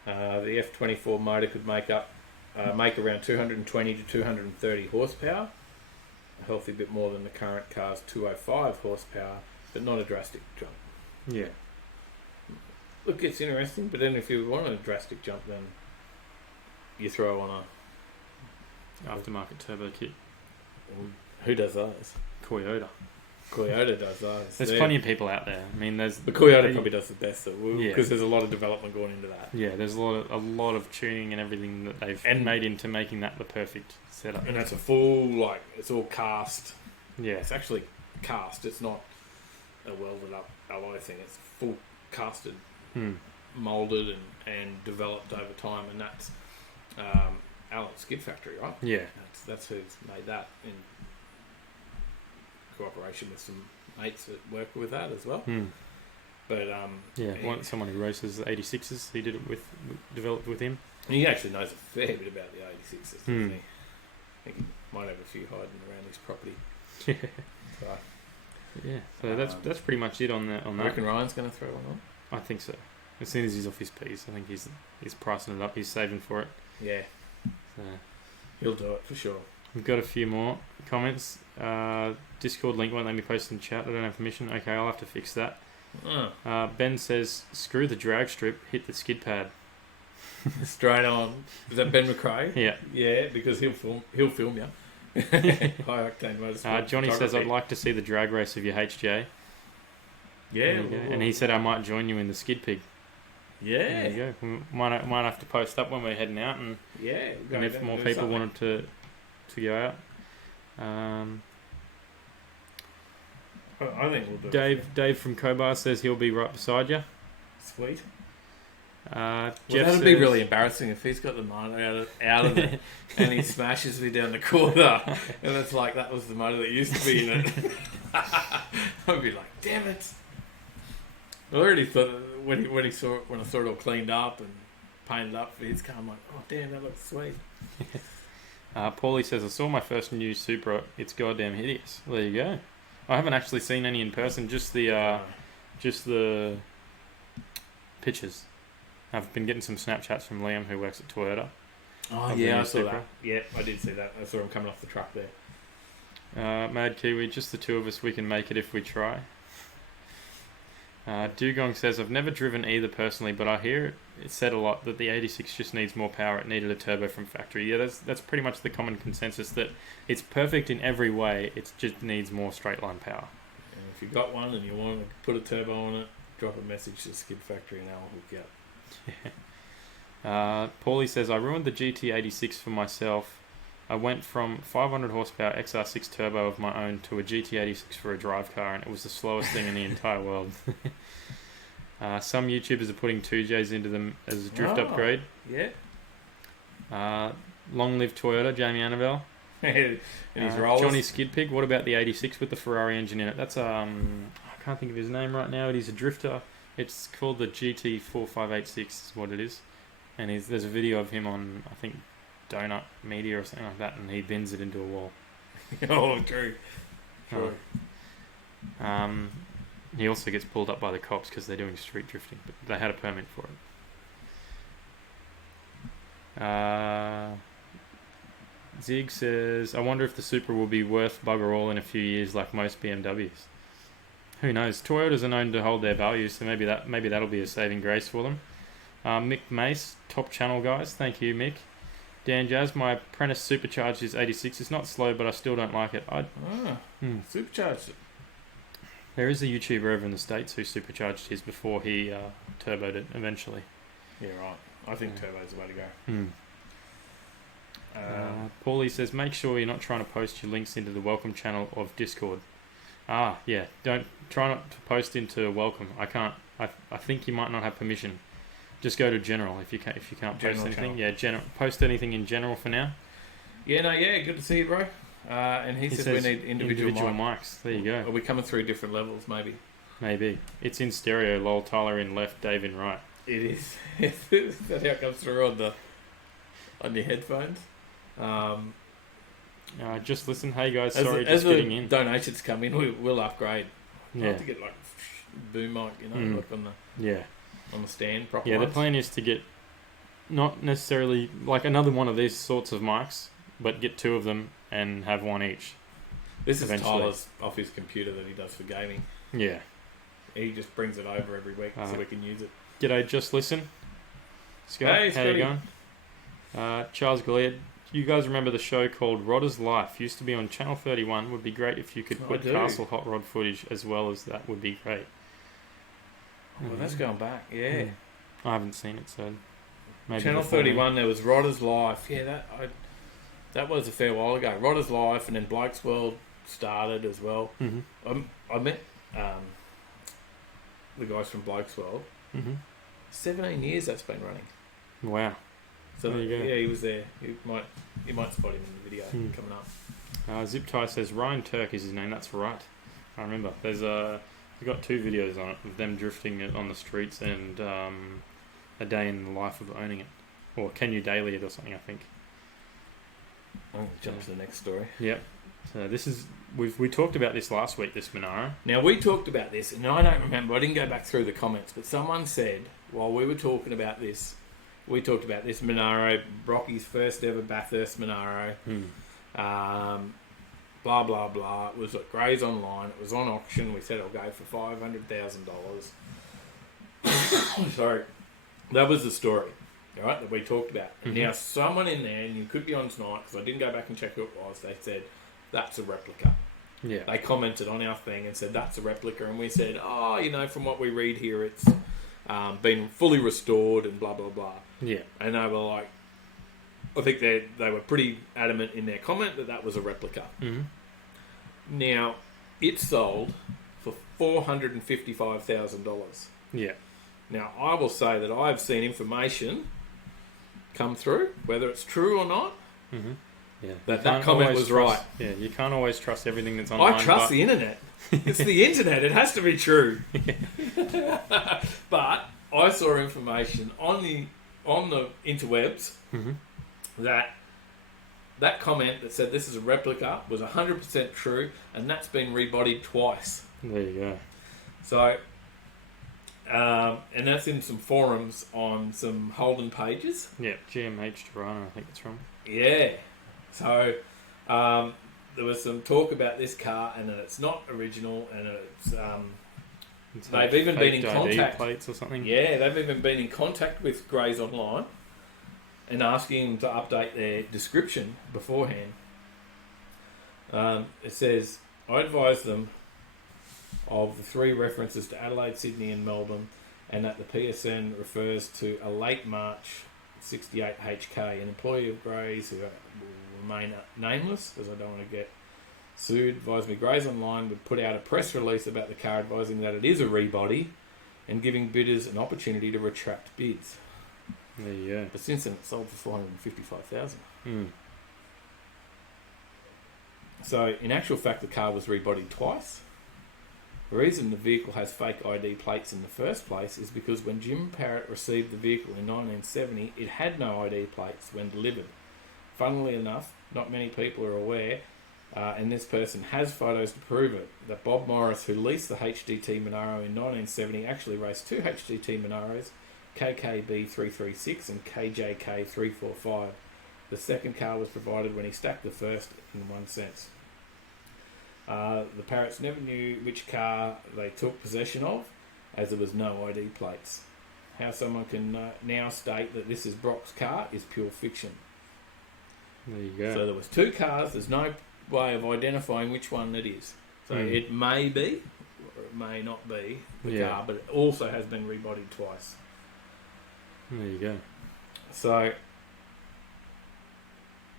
The F24 motor could make around 220 to 230 horsepower, a healthy bit more than the current car's 205 horsepower, but not a drastic jump. Yeah. Look, it's interesting, but then if you want a drastic jump, then you throw on a Aftermarket turbo kit. Who does those? Toyota. Toyota does those. There's plenty of people out there. I mean, there's the Toyota probably does the best because Yeah. there's a lot of development going into that. Yeah, there's a lot of tuning and everything that they've made into making that the perfect setup. And that's a full it's all cast. Yeah, It's actually cast. It's not a welded up alloy thing. It's full casted, molded and developed over time. And that's Allen's Skid Factory, right? yeah, That's who's made that in cooperation with some mates that work with that as well. But someone who races the 86s. He did it developed with him. he actually knows a fair bit about the 86s, doesn't he? I think he might have a few hiding around his property. So that's pretty much it on that. I reckon Ryan's going to throw one on. I think so. As soon as he's off his piece, I think he's pricing it up. He's saving for it. Yeah, So he'll do it for sure. we've got a few more comments. Discord link won't let me post in chat. I don't have permission. Okay, I'll have to fix that. Ben says, "Screw the drag strip. Hit the skid pad." Straight on. Is that Ben McRae? Yeah. Yeah, because he'll film you. High octane motorsport. Johnny says, photography. "I'd like to see the drag race of your HJ." Yeah, There you go. And he said, "I might join you in the skid pig." yeah, There you go. We might have to post up when we're heading out, and if more people wanted to go out. I think we'll do it. Dave from Cobar says he'll be right beside you. Sweet. Jeff That'd says, be really embarrassing if he's got the motor out of it and he smashes me down the corner, and it's like that was the motor that used to be in it. I'd be like, damn it! I already thought when I saw it all cleaned up and painted up for his car, I'm like, oh damn, that looks sweet. Paulie says, "I saw my first new Supra. It's goddamn hideous." There you go. I haven't actually seen any in person. Just the pictures. I've been getting some Snapchats from Liam, who works at Toyota. Oh yeah, I saw that. Yeah, I did see that. I saw him coming off the truck there. Mad Kiwi, just the two of us. We can make it if we try. Dugong says, "I've never driven either personally, but I hear it said a lot that the 86 just needs more power. It needed a turbo from factory." Yeah, that's pretty much the common consensus, that it's perfect in every way. It just needs more straight line power. And if you got one and you want to put a turbo on it, drop a message to Skid Factory and they'll hook you up. Paulie says, "I ruined the GT86 for myself. I went from 500 horsepower XR6 turbo of my own to a GT86 for a drive car, and it was the slowest thing in the entire world." Some YouTubers are putting 2Js into them as a drift upgrade. Yeah. Long live Toyota, Jamie Annabelle. And his rollers. Johnny Skidpig, what about the 86 with the Ferrari engine in it? That's I can't think of his name right now. It is a drifter. It's called the GT4586 is what it is. And there's a video of him on, I think, Donut Media or something like that, and he bends it into a wall. Oh, true. True. He also gets pulled up by the cops because they're doing street drifting, but they had a permit for it. Zig says, "I wonder if the Supra will be worth bugger all in a few years like most BMWs." Who knows? Toyotas are known to hold their values, so maybe that'll be a saving grace for them. Mick Mace, top channel guys. Thank you, Mick. Dan Jazz, my apprentice supercharged his 86. It's not slow, but I still don't like it. Supercharged it. There is a YouTuber over in the States who supercharged his before he turboed it eventually. Yeah, right. I think turbo's the way to go. Paulie says, "Make sure you're not trying to post your links into the welcome channel of Discord." Yeah. Don't try not to post into welcome. I can't. I think you might not have permission. Just go to general if you can't post General anything. channel. Yeah, post anything in general for now. Good to see you, bro. And he says we need individual mics. There you Are go. we coming through different levels, maybe? Maybe it's in stereo. Lol, Tyler in left, Dave in right. It is. Is that how it comes through on your headphones? Just listen. Hey guys, sorry, just getting in. Donations come in, we'll upgrade. We'll Yeah. have to get like boom mic, like on the stand proper. Yeah, the ones. plan is to get not necessarily like another one of these sorts of mics, but get two of them and have one each. This is eventually. Tyler's off his computer that he does for gaming. Yeah. He just brings it over every week so we can use it. G'day, just listen. Scott, Hey, how you Scotty. going? Charles Goliath, you guys remember the show called Rodder's Life? Used to be on Channel 31. Would be great if you could I put do. Castle Hot Rod footage as well as that. Would be great. Well, that's going back. Yeah. I haven't seen it, so maybe Channel before me. 31. There was Rodder's Life. Yeah, that was a fair while ago. Rodder's Life, and then Blake's World started as well. Mm-hmm. I met the guys from Blake's World. Mm-hmm. 17 years that's been running. Wow. So There you go. yeah, he was there. You might spot him in the video coming up. Zip Tie says Ryan Turk is his name. That's right. I remember. There's we've got 2 videos on it of them drifting it on the streets and a day in the life of owning it, or can you daily it or something. I think. I'm going to jump to the next story. Yep. So this is we talked about this last week. This Manaro. Now we talked about this, and I don't remember. I didn't go back through the comments, but someone said while we were talking about this, we talked about this Manaro, Brocky's first ever Bathurst Manaro. Blah blah blah. It was at Gray's Online. It was on auction. We said it'll go for $500,000. Sorry, that was the story. All right, that we talked about. And now someone in there, and you could be on tonight because I didn't go back and check who it was. They said that's a replica. Yeah. They commented on our thing and said that's a replica, and we said, oh, from what we read here, it's been fully restored and blah blah blah. Yeah. And they were like, I think they were pretty adamant in their comment that was a replica. Mm-hmm. Now, it sold for $455,000. Yeah. Now, I will say that I've seen information come through, whether it's true or not, Yeah. that comment was right. Yeah, you can't always trust everything that's online. I trust the internet. It's the internet. It has to be true. But I saw information on the interwebs that comment that said this is a replica was 100% true, and that's been rebodied twice. There you go. So, and that's in some forums on some Holden pages. Yeah, GMH Toronto, I think it's from. Yeah. So, there was some talk about this car and that it's not original, and it's they've even been in contact. Plates or something. Yeah, they've even been in contact with Grays Online and asking them to update their description beforehand. It says, I advise them of the 3 references to Adelaide, Sydney and Melbourne, and that the PSN refers to a late March 68 HK, an employee of Grays who will remain nameless because I don't want to get sued, advised me Grays Online would put out a press release about the car advising that it is a rebody and giving bidders an opportunity to retract bids. There you go. But since then, it sold for $455,000. So, in actual fact, the car was rebodied twice. The reason the vehicle has fake ID plates in the first place is because when Jim Parrott received the vehicle in 1970, it had no ID plates when delivered. Funnily enough, not many people are aware, and this person has photos to prove it, that Bob Morris, who leased the HDT Manaro in 1970, actually raced 2 HDT Manaros, KKB 336 and KJK 345. The second car was provided when he stacked the first in 1 cent. The Parrots never knew which car they took possession of, as there was no ID plates. How someone can now state that this is Brock's car is pure fiction. There you go. So there was 2 cars, there's no way of identifying which one it is. So it may be, or it may not be the car, but it also has been rebodied twice. There you go. So,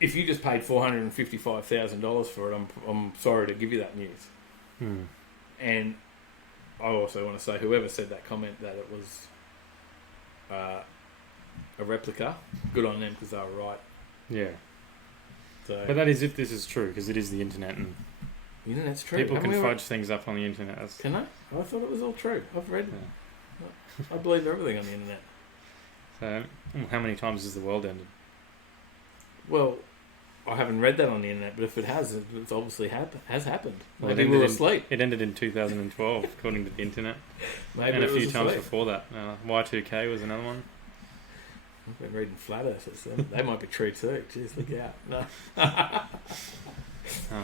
if you just paid $455,000 for it, I'm sorry to give you that news. And I also want to say, whoever said that comment that it was a replica, good on them because they were right. Yeah. So, But that is if this is true, because it is the internet and the internet's true. people Haven't can we fudge things up on the internet. Can they? I thought it was all true. I've read. I believe everything on the internet. So, how many times has the world ended? Well, I haven't read that on the internet, but if it has, it's obviously has happened. Well, Maybe we were asleep. It ended in 2012, according to the internet. Maybe and a it was few times asleep. before that. Y2K was another one. I've been reading flat earthers. They might be true too. Jeez, look out. No.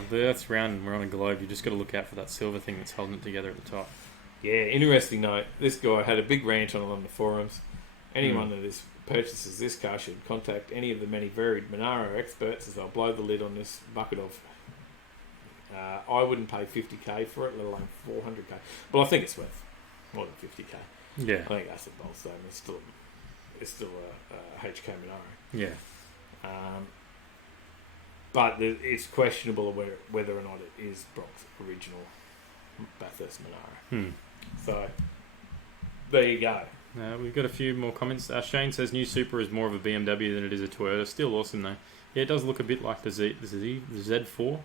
The Earth's round and we're on a globe. You just got to look out for that silver thing that's holding it together at the top. Yeah, interesting note. This guy had a big rant on it on the forums. Anyone that purchases this car should contact any of the many varied Manaro experts, as they'll blow the lid on this bucket of. I wouldn't pay 50k for it, let alone 400k. But I think it's worth more than 50k. Yeah. I think that's a bold statement. It's still a HK Manaro. Yeah. But it's questionable whether or not it is Brock's original Bathurst Manaro. So there you go. We've got a few more comments. Shane says new Supra is more of a BMW than it is a Toyota. Still awesome though. Yeah, it does look a bit like the Z4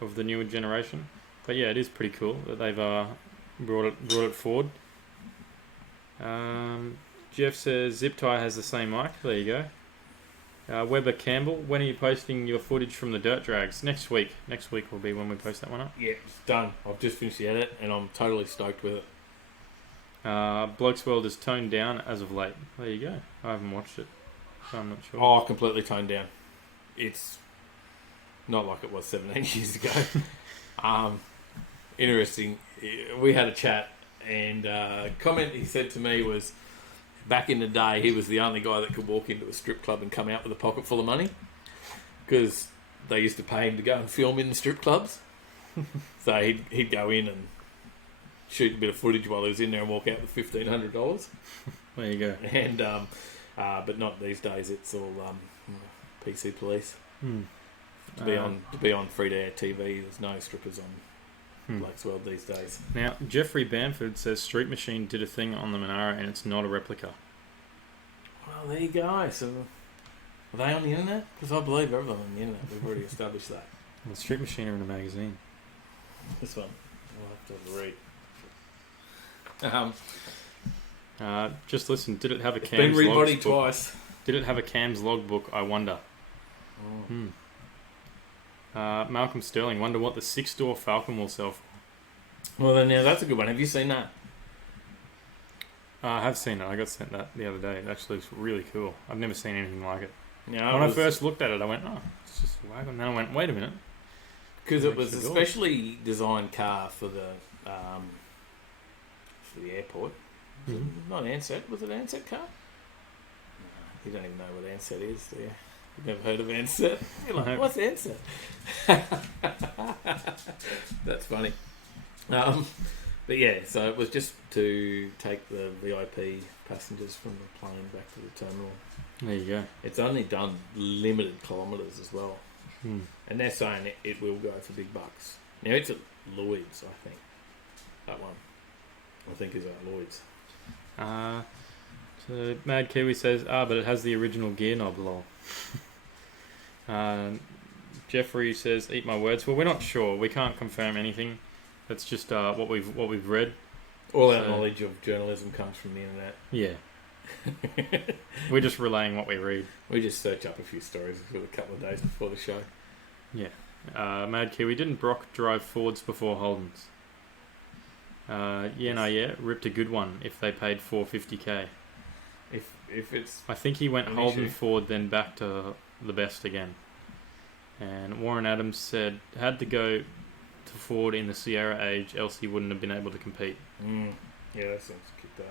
of the newer generation. But yeah, it is pretty cool that they've brought it forward. Jeff says zip tie has the same mic. There you go. Weber Campbell, when are you posting your footage from the dirt drags? Next week. Next week will be when we post that one up. Yeah, it's done. I've just finished the edit and I'm totally stoked with it. Bloke's World is toned down as of late. There you go. I haven't watched it, so I'm not sure. Oh, completely toned down. It's not like it was 17 years ago. Interesting. We had a chat, and comment he said to me was, back in the day, he was the only guy that could walk into a strip club and come out with a pocket full of money, because they used to pay him to go and film in the strip clubs. So he'd go in and shoot a bit of footage while he was in there and walk out with $1,500. There you go. And but not these days. It's all PC police. To be on free to air TV, there's no strippers on Blake's World these days. Now Jeffrey Bamford says Street Machine did a thing on the Manaro and it's not a replica. Well, there you go. So are they on the internet? Because I believe everyone on the internet. We've already established that. Well, Street Machine are in a magazine. This one, I'll have to read. Just listen. Did it have a It's Cam's been rebodied logbook? twice. Did it have a Cam's logbook? I wonder. Malcolm Sterling. Wonder what the 6-door Falcon will sell for. Well, then now that's a good one. Have you seen that? I have seen it. I got sent that the other day. It actually looks really cool. I've never seen anything like it. Yeah, When I first looked at it, I went, "Oh, it's just a wagon." Then I went, "Wait a minute." because it was a specially designed car for the airport. Not Ansett. Was it an Ansett car? No, you don't even know what Ansett is, do you? You've never heard of Ansett? You're like, No. what's Ansett? That's funny. But yeah, so it was just to take the VIP passengers from the plane back to the terminal. There you go. It's only done limited kilometres as well. And they're saying it will go for big bucks. Now, it's at Lloyd's, I think. That one, I think, is at Lloyd's. So Mad Kiwi says, but it has the original gear knob, lol. Jeffrey says, eat my words. Well, we're not sure. We can't confirm anything. That's just what we've read. All our knowledge of journalism comes from the internet. Yeah. We're just relaying what we read. We just search up a few stories for a couple of days before the show. Yeah. Mad Kiwi, didn't Brock drive Fords before Holdens? Yeah, ripped a good one if they paid $450K. If it's... I think he went an Holden issue. Ford, then back to the best again. And Warren Adams said, had to go to Ford in the Sierra age, else he wouldn't have been able to compete. Yeah, that sounds kicked ass.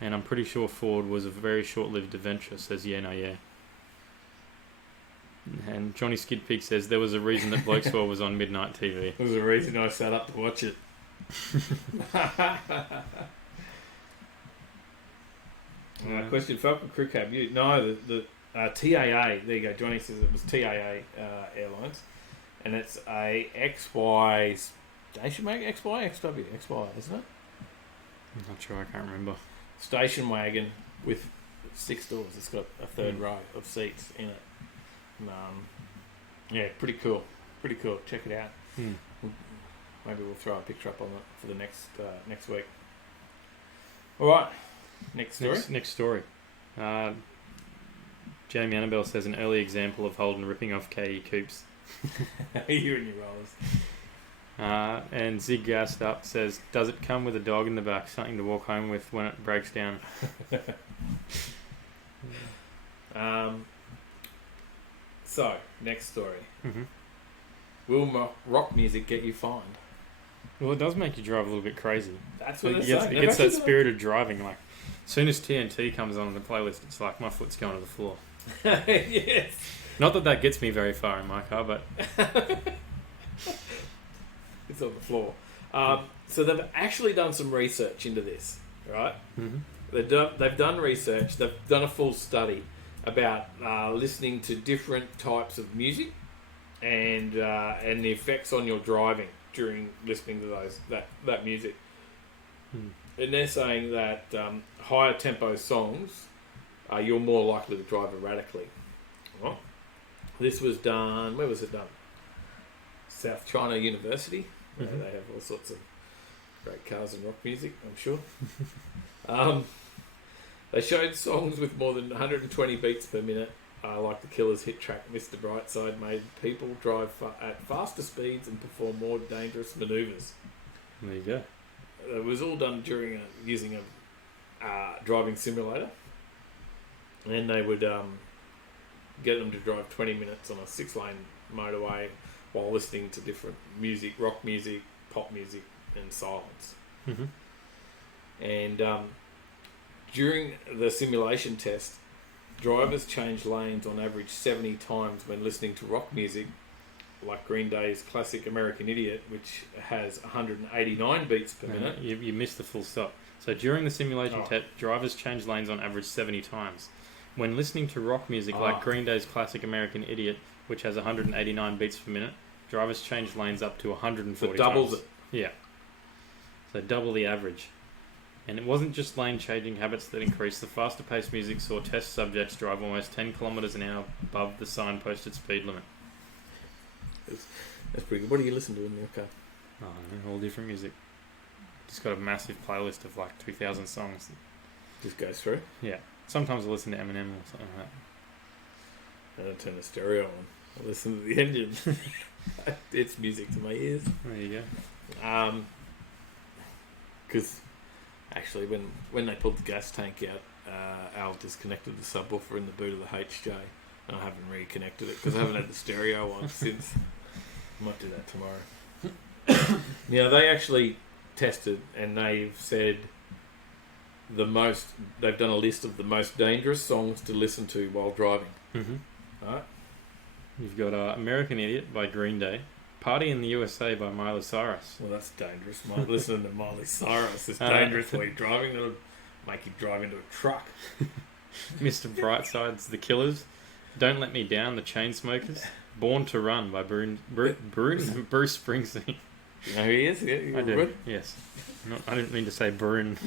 And I'm pretty sure Ford was a very short-lived adventure, says yeah. And Johnny Skidpig says, there was a reason that Blokeswell was on midnight TV. There's a reason I sat up to watch it. Question, Falcon Crew Cab. The TAA. There you go. Johnny says it was TAA Airlines, and it's a XY station wagon. XW, isn't it? I'm not sure. I can't remember. Station wagon with 6 doors. It's got a third row of seats in it. Yeah, pretty cool. Pretty cool. Check it out. Maybe we'll throw a picture up on it for the next week. All right. Next story. Next story. Jamie Annabelle says an early example of Holden ripping off KE coupes. You and your rollers. And Zig Gassed Up says, does it come with a dog in the back, something to walk home with when it breaks down? So, next story. Mm-hmm. Will rock music get you fined? Well, it does make you drive a little bit crazy. That's what It it's saying. gets that spirit of driving. Like, soon as TNT comes on the playlist, it's like my foot's going to the floor. Yes. Not that gets me very far in my car, but It's on the floor. So they've actually done some research into this, right? mm-hmm. They've done research. They've done a full study about listening to different types of music and the effects on your driving during listening to that music. And they're saying that higher tempo songs, you're more likely to drive erratically. Well, this was done. Where was it done? South China University. Where they have all sorts of great cars and rock music, I'm sure. They showed songs with more than 120 beats per minute, like the Killer's hit track "Mr. Brightside," made people drive at faster speeds and perform more dangerous manoeuvres. There you go. It was all done during using a driving simulator, and they would get them to drive 20 minutes on a 6-lane motorway while listening to different music, rock music, pop music, and silence. Mm-hmm. And during the simulation test, drivers changed lanes on average 70 times when listening to rock music, like Green Day's classic American Idiot, which has 189 beats per minute. You missed the full stop. So during the simulation test, drivers changed lanes on average 70 times. When listening to rock music like Green Day's classic American Idiot, which has 189 beats per minute, drivers changed lanes up to 140 So doubles times. it. Yeah. So double the average. And it wasn't just lane changing habits that increased. The faster paced music saw test subjects drive almost 10 kilometres an hour above the sign-posted speed limit. That's pretty good. What do you listen to in your car? Oh, I don't know, all different music. Just got a massive playlist of like 2,000 songs. Just goes through? Yeah. Sometimes I listen to Eminem or something like that. I don't turn the stereo on. I listen to the engine. It's music to my ears. There you go. Because actually, when they pulled the gas tank out, Al disconnected the subwoofer in the boot of the HJ, and I haven't reconnected it because I haven't had the stereo on since. I might do that tomorrow. Now they actually tested, and they've said they've done a list of the most dangerous songs to listen to while driving. Mm-hmm. Right? You've got American Idiot by Green Day, Party in the USA by Miley Cyrus. Well, that's dangerous. Listening to Miley Cyrus is dangerous while you're driving. It'll make you drive into a truck. Mr. Brightside's The Killers, Don't Let Me Down, The Chainsmokers, Born to Run by Bruce Springsteen. You know who he is? Yeah, I do. Good? Yes. I didn't mean to say Brune.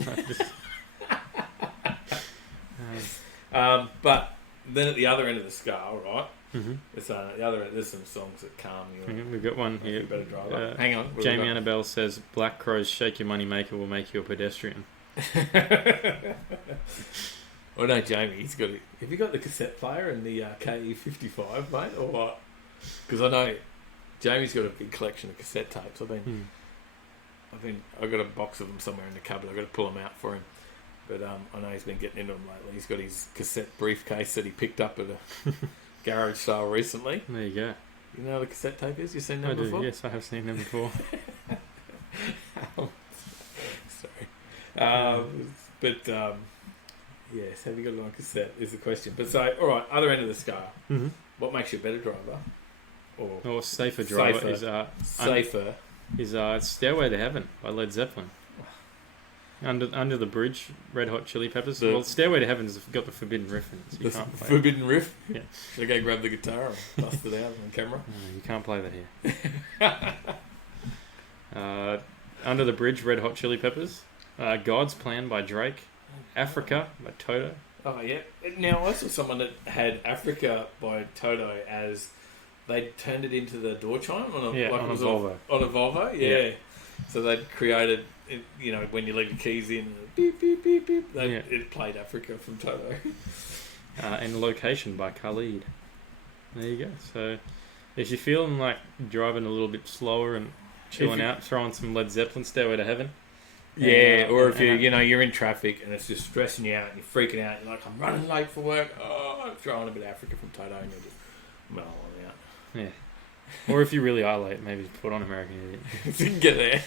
But then at the other end of the scale, right? Mm-hmm. It's the other end. There's some songs that calm you. We've got one here. You better drive up. Hang on. Jamie Annabelle says, Black Crowes Shake Your Money Maker will make you a pedestrian. Oh no, Jamie, he's got. Have you got the cassette player and the KE55, mate, or what? Because I know Jamie's got a big collection of cassette tapes. I've got a box of them somewhere in the cupboard. I've got to pull them out for him. But I know he's been getting into them lately. He's got his cassette briefcase that he picked up at a garage sale recently. There you go. You know what a cassette tape is? You've seen them before? Yes, I have seen them before. Sorry. Yes, have you got it on cassette is the question. But so, all right, other end of the scale. Mm-hmm. What makes you a better driver? Or safer driver is Stairway to Heaven by Led Zeppelin. Under the Bridge, Red Hot Chili Peppers. Well, Stairway to Heaven's got the forbidden riff in it. So you can't play forbidden riff? Yeah. Should I go grab the guitar and bust it out on camera? No, you can't play that here. Under the Bridge, Red Hot Chili Peppers. God's Plan by Drake. Africa by Toto. Oh, yeah. Now, I saw someone that had Africa by Toto as they turned it into the door chime on a Volvo. On a Volvo, yeah. So they'd created, when you leave your keys in, beep, beep, beep, beep, it played Africa from Toto. And Location by Khalid. There you go. So if you're feeling like driving a little bit slower and chilling out, throwing some Led Zeppelin, Stairway to Heaven. Yeah, or if you're in traffic and it's just stressing you out and you're freaking out, you're like, I'm running late for work. Oh, I'm throwing a bit of Africa from Toto and you'll just mellow on out. Yeah. Or if you really are late, maybe put on American Idiot. So you can get there.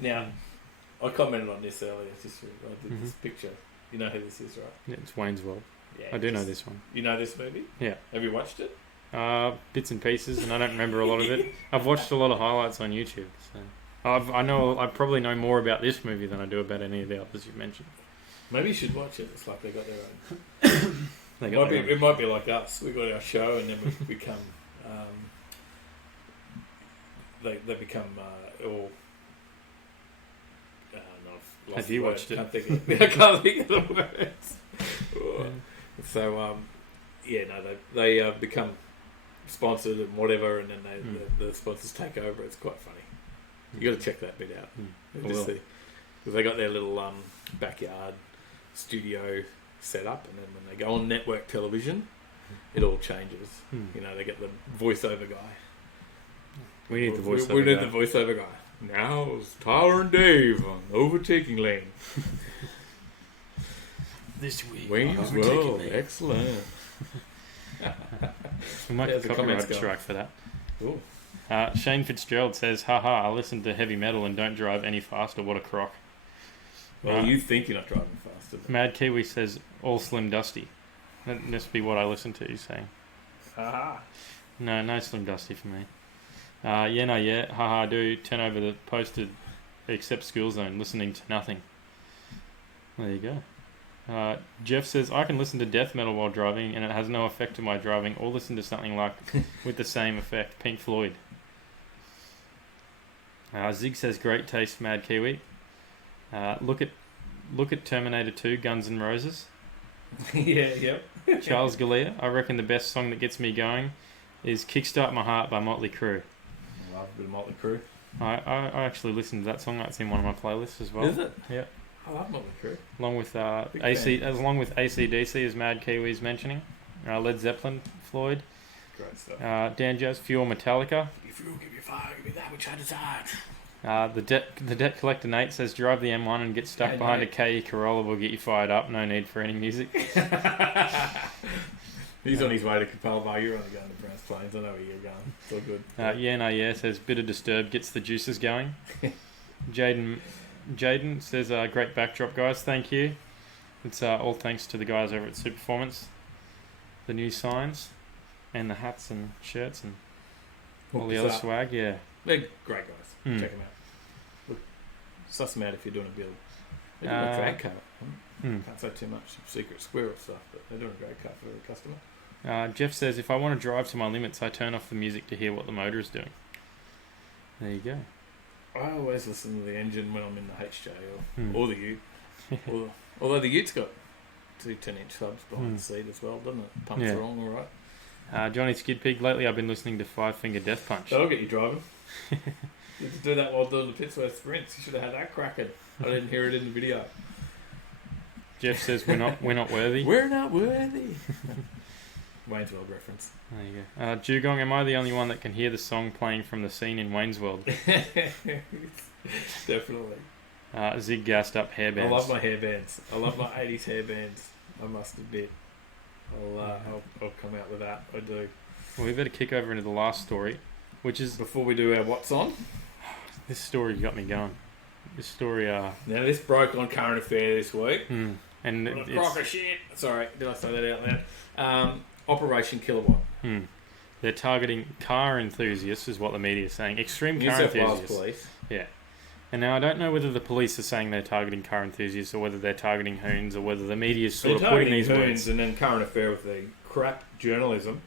Now, I commented on this earlier. I did this picture. You know who this is, right? Yeah, it's Wayne's World. Yeah, I do know this one. You know this movie? Yeah. Have you watched it? Bits and pieces, and I don't remember a lot of it. I've watched a lot of highlights on YouTube, so I probably know more about this movie than I do about any of the others you mentioned. Maybe you should watch it. It's like they got their own. It might be like us. We got our show, and then we become. They become all. No, have you watched it? I can't think of the words. So they become sponsored and whatever, and then the sponsors take over. It's quite funny. You got to check that bit out. Because they got their little backyard studio set up, and then when they go on network television, it all changes. You know, they get the voiceover guy. We need the voiceover guy. We need the voiceover guy. Now it's Tyler and Dave on Overtaking Lane. This week, Wayne's World, excellent. We might get a copyright strike for that. Cool. Shane Fitzgerald says, haha, I listen to heavy metal and don't drive any faster. What a crock. Well, you think you're not driving faster. Mad Kiwi says, all Slim Dusty. That must be what I listen to, he's saying. Haha. No Slim Dusty for me. Haha, do turn over the posted except school zone, listening to nothing. There you go. Jeff says, I can listen to death metal while driving and it has no effect to my driving, or listen to something like with the same effect, Pink Floyd. Zig says, great taste, Mad Kiwi. Look at Terminator 2, Guns N' Roses. Yep. Charles Galea, I reckon the best song that gets me going is Kickstart My Heart by Motley Crue. I love a bit of Motley Crue. I actually listened to that song. That's in one of my playlists as well. Is it? Yeah. I love Motley Crue. Along with AC/DC, as Mad Kiwi's mentioning. Led Zeppelin, Floyd. Great stuff. Dan Jazz, Fuel, Metallica. Give me fuel, give me fire, give me that which I desire. The Debt Collector Nate says, drive the M1 and get stuck behind a KE Corolla will get you fired up. No need for any music. He's on his way to Capalva. You're only going to Browns Plains. I know where you're going. It's all good. Says, bit of Disturbed gets the juices going. Jaden says, great backdrop, guys. Thank you. It's all thanks to the guys over at Superformance. The new signs and the hats and shirts and all the other swag. Yeah. They're great guys. Check them out. Look, suss them out if you're doing a build. They're doing a drag car. Can't say too much secret squirrel stuff, but they're doing a great car for the customer. Jeff says, if I want to drive to my limits, I turn off the music to hear what the motor is doing. There you go. I always listen to the engine when I'm in the HJ or the Ute. Although the Ute's got 2 10-inch subs behind the seat as well, doesn't it? Pumps are all right. Johnny Skid Pig, lately I've been listening to Five Finger Death Punch. That'll get you driving. You have to do that while doing the Pitsworth sprints. You should have had that cracking. I didn't hear it in the video. Jeff says, we're not worthy. We're not worthy. Wayne's World reference. There you go. Dugong, am I the only one that can hear the song playing from the scene in Wayne's World? Definitely. Zig gassed up hairbands. I love my hairbands. I love my 80s hairbands. I must admit. I'll come out with that. I do. Well, we better kick over into the last story, which is... Before we do our what's on? This story got me going. This story... Now, this broke on Current Affair this week. And what a crock of shit. Sorry, did I say that out loud? Operation Kilowatt. They're targeting car enthusiasts, is what the media is saying. Extreme car enthusiasts. New South Wales Police. Yeah. And now I don't know whether the police are saying they're targeting car enthusiasts or whether they're targeting hoons or whether the media is sort of putting these words. And then Current Affair with the crap journalism.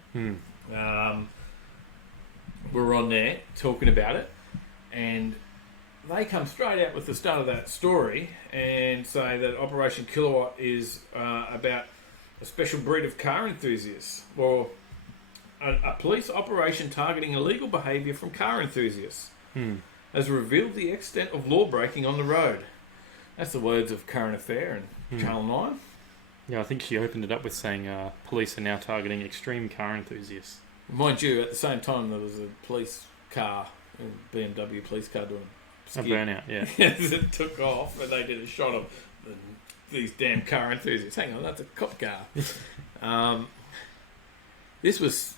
We're on there talking about it, and they come straight out with the start of that story and say that Operation Kilowatt is about a special breed of car enthusiasts, or a police operation targeting illegal behaviour from car enthusiasts, has revealed the extent of law breaking on the road. That's the words of Current Affair and Channel 9. Yeah, I think she opened it up with saying police are now targeting extreme car enthusiasts. Mind you, at the same time there was a police car, a BMW police car doing a burnout, yeah. It took off and they did a shot of these damn car enthusiasts. Hang on, that's a cop car. This was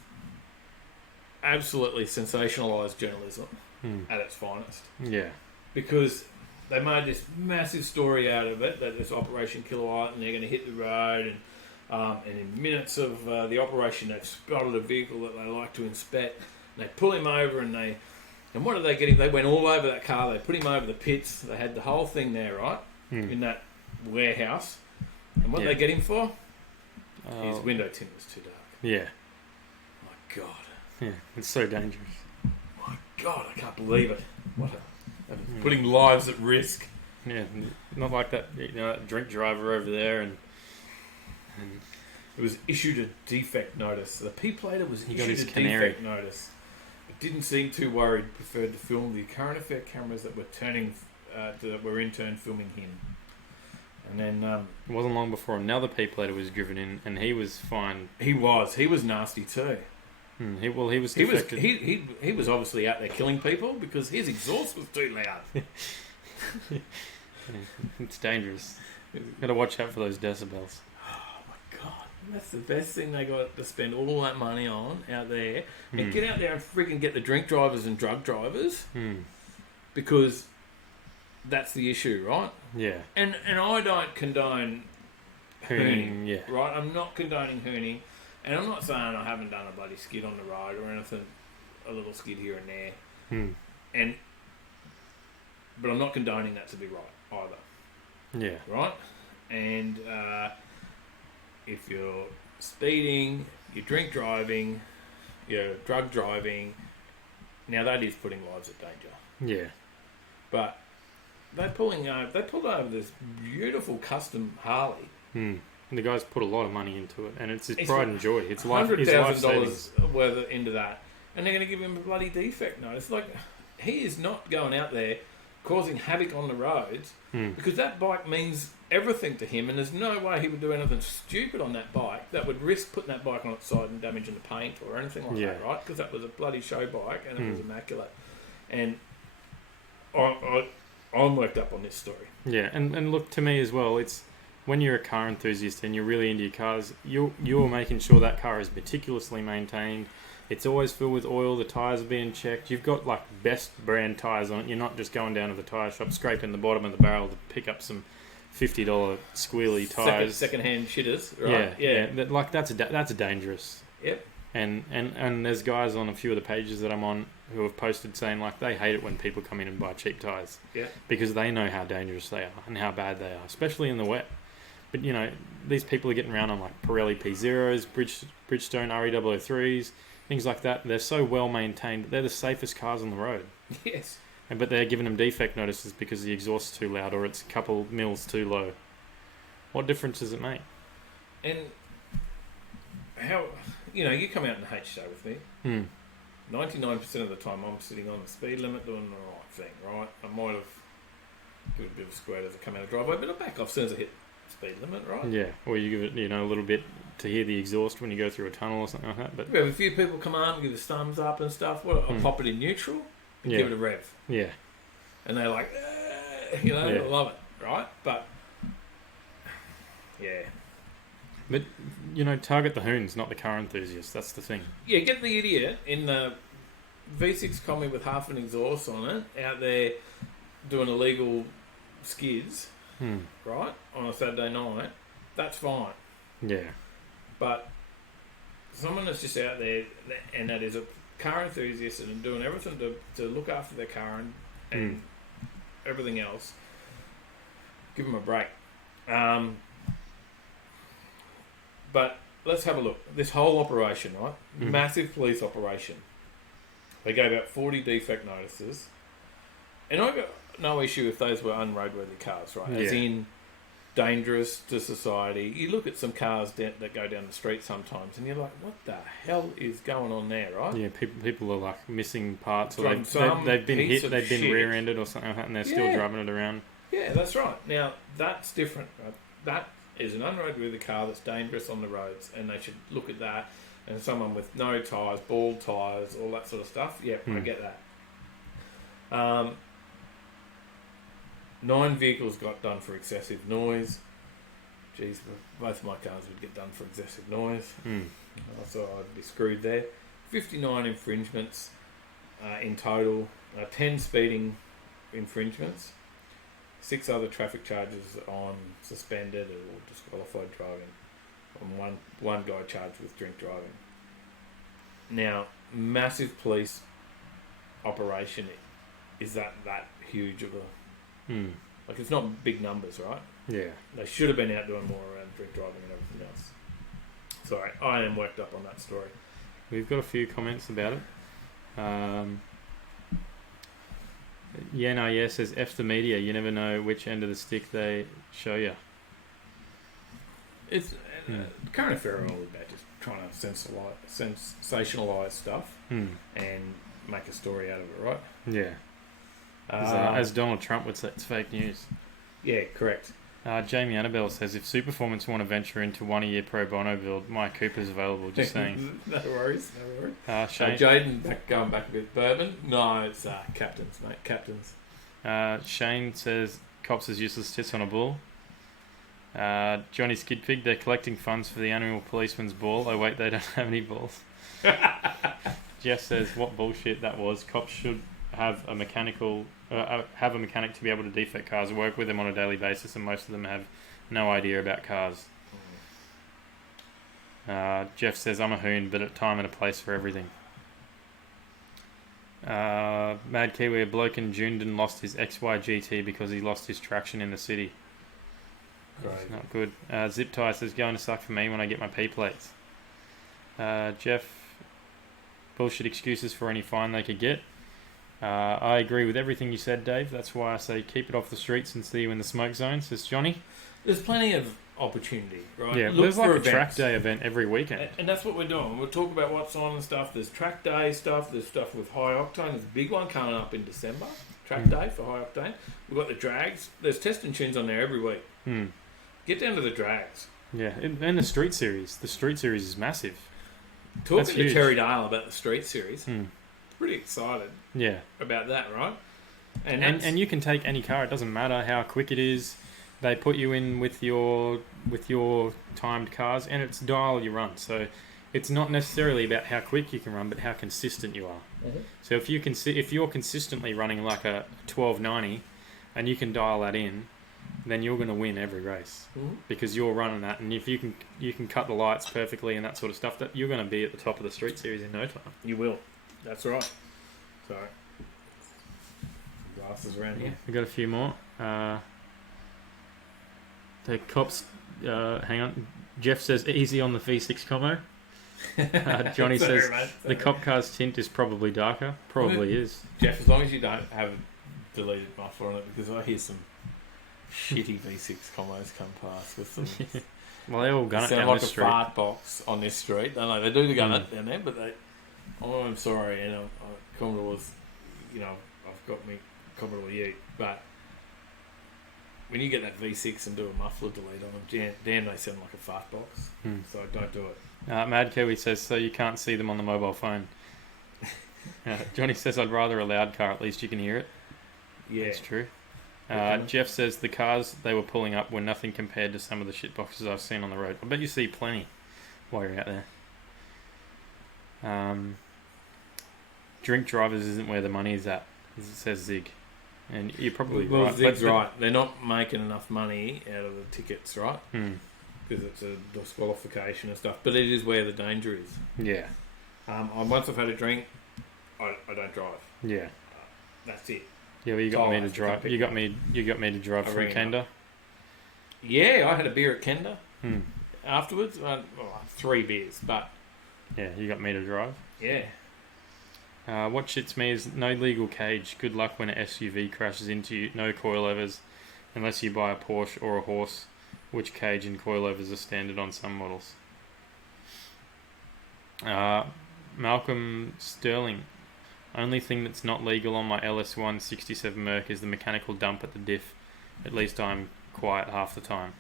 absolutely sensationalised journalism at its finest. Yeah. Because they made this massive story out of it, that this Operation Kilowatt, and they're going to hit the road, and in minutes of the operation, they've spotted a vehicle that they like to inspect, and they pull him over, and what did they get him? They went all over that car, they put him over the pits, they had the whole thing there, right, in that warehouse, and what did they get him for? His window tint was too dark. Yeah. My God. Yeah, it's so dangerous. My God, I can't believe it. Putting lives at risk. Yeah, not like that, that drink driver over there, and it was issued a defect notice. The P-plater was issued his a canary. defect notice. It didn't seem too worried. Preferred to film the current affair cameras that were in turn filming him. And then it wasn't long before another P-plater was driven in, and he was fine. He was nasty too. He was defected. He was obviously out there killing people because his exhaust was too loud. It's dangerous. Got to watch out for those decibels. Oh my God, that's the best thing they got to spend all that money on out there, and get out there and freaking get the drink drivers and drug drivers, because that's the issue, right? Yeah. And I don't condone hooning, yeah. right? I'm not condoning hooning. And I'm not saying I haven't done a bloody skid on the road or anything, a little skid here and there. But I'm not condoning that to be right either. Yeah. Right? And if you're speeding, you're drink driving, you're drug driving, now that is putting lives at danger. Yeah. But they pulled over this beautiful custom Harley. And the guy's put a lot of money into it, and it's his pride and joy. It's $100,000 worth into that, and they're going to give him a bloody defect notice. Like, he is not going out there causing havoc on the roads because that bike means everything to him, and there's no way he would do anything stupid on that bike that would risk putting that bike on its side and damaging the paint or anything like that, right? Because that was a bloody show bike and it was immaculate. And I'm worked up on this story. Yeah, and look, to me as well, it's when you're a car enthusiast and you're really into your cars, you're making sure that car is meticulously maintained. It's always filled with oil. The tyres are being checked. You've got like best brand tyres on it. You're not just going down to the tyre shop, scraping the bottom of the barrel to pick up some $50 squealy tyres. Second-hand shitters, right? Yeah. Like that's dangerous. Yep. And there's guys on a few of the pages that I'm on who have posted saying like they hate it when people come in and buy cheap tyres. Yeah. Because they know how dangerous they are and how bad they are, especially in the wet. But, these people are getting around on, like, Pirelli P0s, Bridgestone RE003s, things like that. They're so well maintained. They're the safest cars on the road. Yes. But they're giving them defect notices because the exhaust's too loud or it's a couple mils too low. What difference does it make? And how... you come out in the H show with me. 99% of the time I'm sitting on the speed limit doing the right thing, right? I might have given a bit of a squirt as I come out of the driveway, but I back off as soon as I hit speed limit, right? Yeah, or you give it, a little bit to hear the exhaust when you go through a tunnel or something like that. But we have a few people come on and give us thumbs up and stuff. I'll pop it in neutral and give it a rev. Yeah. And they're like, I love it, right? But, yeah. But, target the hoons, not the car enthusiasts. That's the thing. Yeah, get the idiot in the V6 Combi with half an exhaust on it out there doing illegal skids, right, on a Saturday night. That's fine. Yeah. But someone that's just out there and that is a car enthusiast and doing everything to look after their car and everything else, give them a break. But let's have a look. This whole operation, right? Massive police operation. They gave out 40 defect notices. And I got no issue if those were unroadworthy cars, right? As in dangerous to society. You look at some cars that go down the street sometimes and you're like, what the hell is going on there, right? Yeah, people are like missing parts or From they've been hit, piece of they've been shit. rear-ended or something like that and they're still driving it around. Yeah, that's right. Now, that's different. Right? That is an unroadworthy car that's dangerous on the roads and they should look at that. And someone with no tyres, bald tyres, all that sort of stuff. Yeah, I get that. 9 vehicles got done for excessive noise. Geez, both my cars would get done for excessive noise. So I'd be screwed there. 59 infringements in total. 10 speeding infringements. 6 other traffic charges on suspended or disqualified driving. And one guy charged with drink driving. Now, massive police operation. Is that huge of a... Like, it's not big numbers, right? Yeah. They should have been out doing more around drink driving and everything else. Sorry, I am worked up on that story. We've got a few comments about it. Yeah says, F the media. You never know which end of the stick they show you. It's current affair are all about just trying to sensationalise stuff and make a story out of it, right? Yeah. As Donald Trump would say, it's fake news. Yeah, correct. Jamie Annabelle says, if Superformance want to venture into 1 a year pro bono build, my Cooper's available. Just saying. No worries. Shane, Jaden, going back a bit, bourbon? No, it's captains, mate. Captains. Shane says, cops is useless tits on a bull. Johnny Skidpig, they're collecting funds for the annual policeman's ball. Oh wait, they don't have any balls. Jeff says, what bullshit that was. Cops should have a mechanic to be able to defect cars, work with them on a daily basis, and most of them have no idea about cars. Jeff says, I'm a hoon, but a time and a place for everything. Mad Kiwi, a bloke in Jundon lost his XY GT because he lost his traction in the city. That's not good. Zip Tie says, going to suck for me when I get my P plates. Jeff, bullshit excuses for any fine they could get. I agree with everything you said, Dave. That's why I say keep it off the streets and see you in the smoke zone, says Johnny. There's plenty of opportunity, right? Yeah, there's like a track day event every weekend. And that's what we're doing. We'll talk about what's on and stuff. There's track day stuff. There's stuff with high octane. There's a big one coming up in December. Track day for high octane. We've got the drags. There's test and tunes on there every week. Get down to the drags. Yeah, and the street series. The street series is massive. Talking to Terry Dale about the street series. Pretty excited. Yeah. About that, right? And you can take any car. It doesn't matter how quick it is. They put you in with your timed cars, and it's dial you run. So it's not necessarily about how quick you can run, but how consistent you are. So if you're consistently running like a 1290, and you can dial that in, then you're going to win every race because you're running that. And if you can cut the lights perfectly and that sort of stuff, that you're going to be at the top of the street series in no time. You will. That's right. Sorry. Glasses around here. We've got a few more. The cops, hang on. Jeff says, easy on the V6 combo. Johnny Sorry, says, mate. the cop car's tint is probably darker. Probably is. Jeff, as long as you don't have a deleted muffler on it, because I hear some shitty V6 combos come past with them. Well, they all gun it down like this a street. fart box on this street. I know they do the gun it down there, but they... Oh, I'm sorry, Commodore's, I've got me Commodore Ute, but when you get that V6 and do a muffler delete on them, damn, they sound like a fart box. So don't do it. Mad Kiwi says, so you can't see them on the mobile phone. Johnny says, I'd rather a loud car, at least you can hear it. Yeah. That's true. Jeff says, the cars they were pulling up were nothing compared to some of the shit boxes I've seen on the road. I bet you see plenty while you're out there. Drink drivers isn't where the money is at, as it says Zig. And you're probably right. Zig's right. They're not making enough money out of the tickets, right? Because it's a disqualification and stuff. But it is where the danger is. Yeah. Once I've had a drink, I don't drive. Yeah. That's it. Yeah, well, you got me to drive. You got me to drive from Kenda. Yeah, I had a beer at Kenda. Afterwards, 3 beers, but yeah, you got me to drive. Yeah. What shits me is no legal cage. Good luck when an SUV crashes into you. No coilovers, unless you buy a Porsche or a horse, which cage and coilovers are standard on some models. Malcolm Sterling. Only thing that's not legal on my LS1 67 Merc is the mechanical dump at the diff. At least I'm quiet half the time.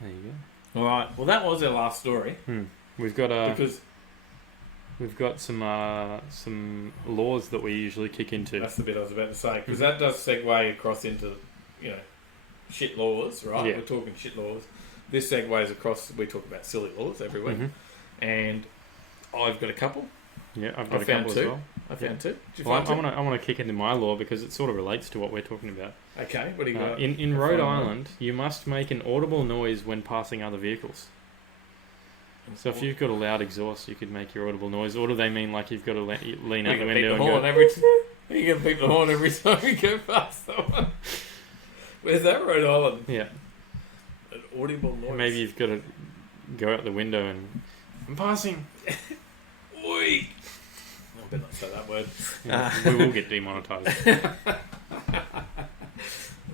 There you go. All right. Well, that was our last story. We've got some laws that we usually kick into. That's the bit I was about to say, because that does segue across into, shit laws, right? Yeah. We're talking shit laws. This segues across. We talk about silly laws every week, and I've got a couple. Yeah, I've got a found couple two. as well. I found two. Did you Well, find two? I want to kick into my law because it sort of relates to what we're talking about. Okay, what do you got? In Rhode Island, you must make an audible noise when passing other vehicles. So if you've got a loud exhaust, you could make your audible noise. Or do they mean like you've got to lean out the window and go... You can beep the horn every time you go past someone. Where's that, Rhode Island? Yeah. An audible noise. Maybe you've got to go out the window and... I'm passing! Oi! I better not say that word. Yeah, we will get demonetised.